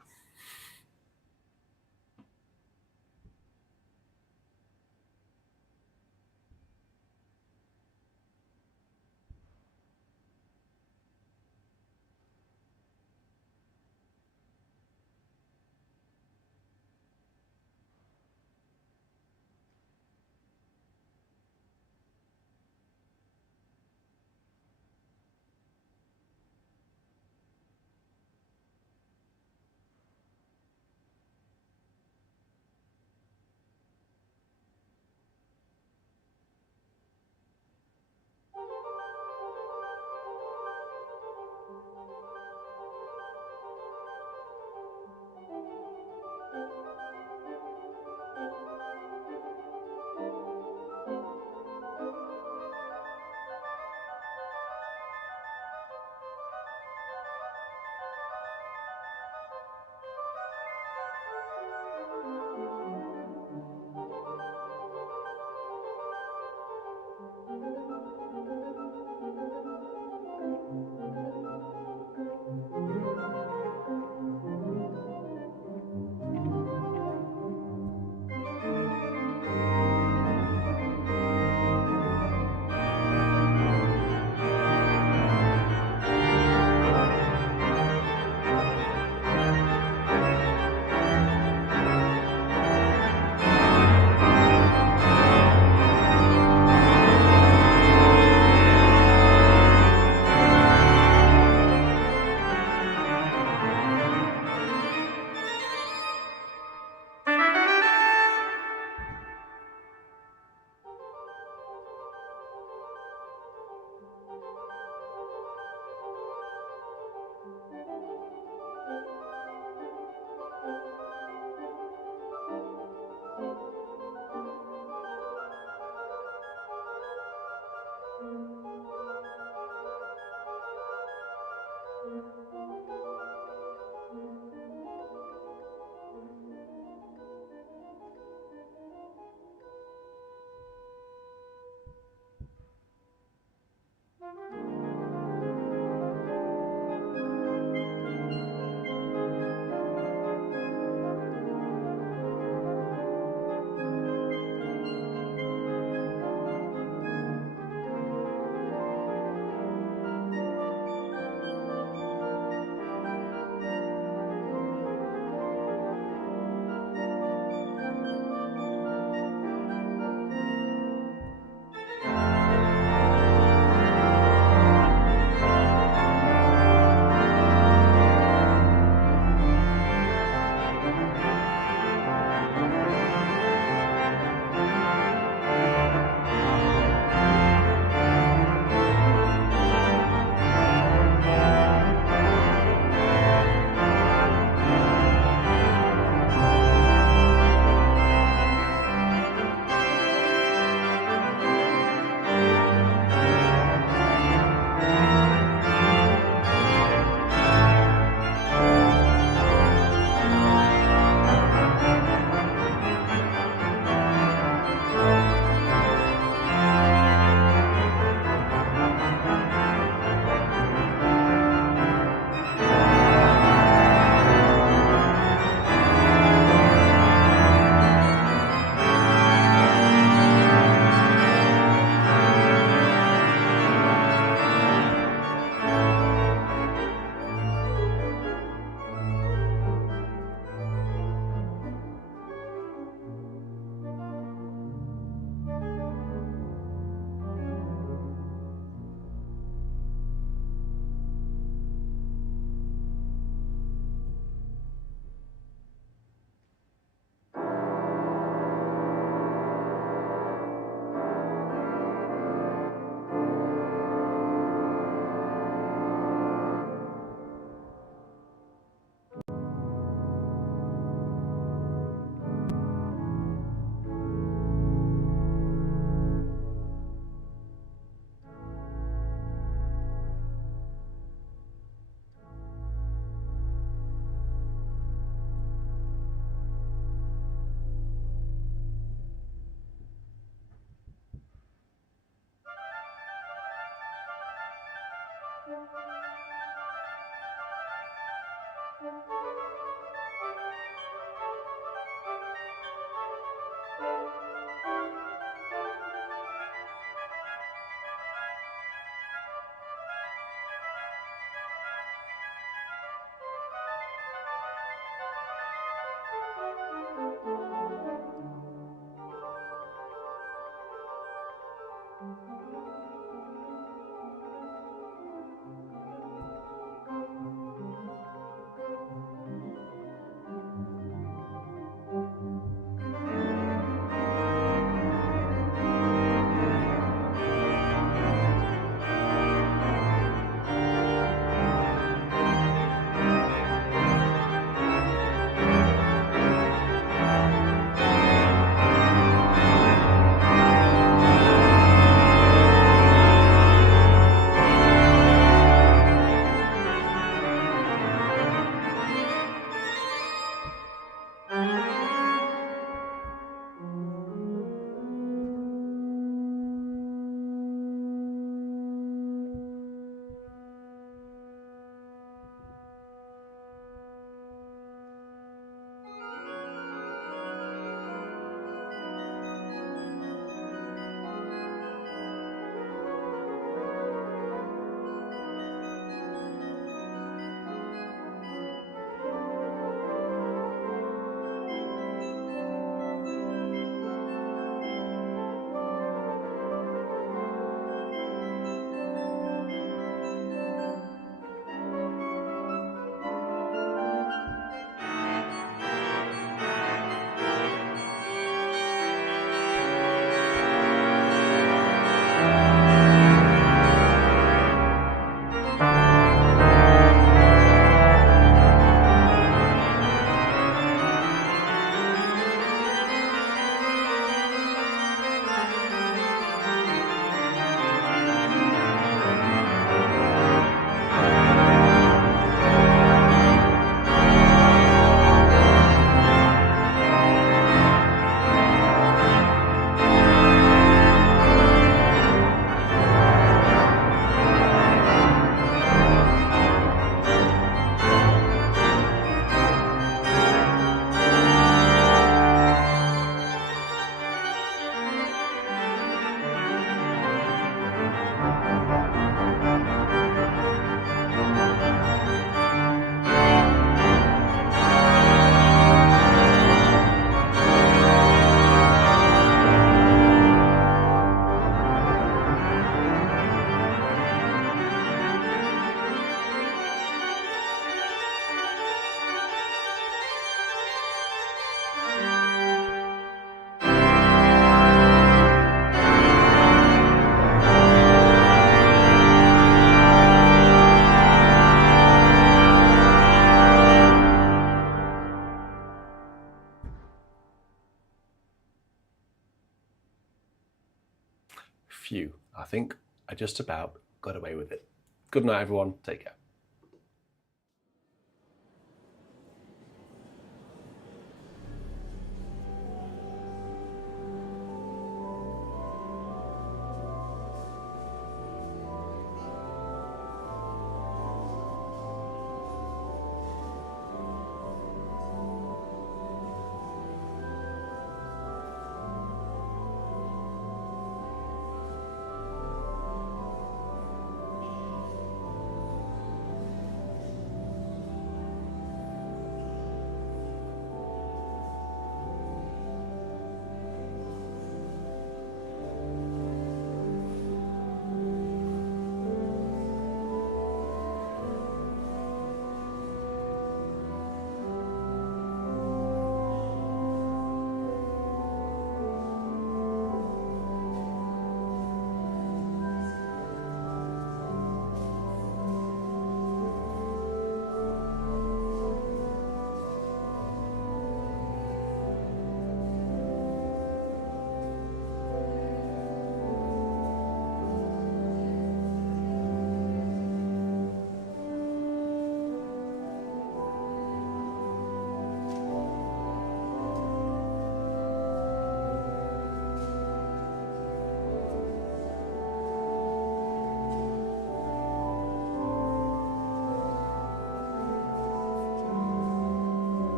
few, I think I just about got away with it. Good night, everyone. Take care.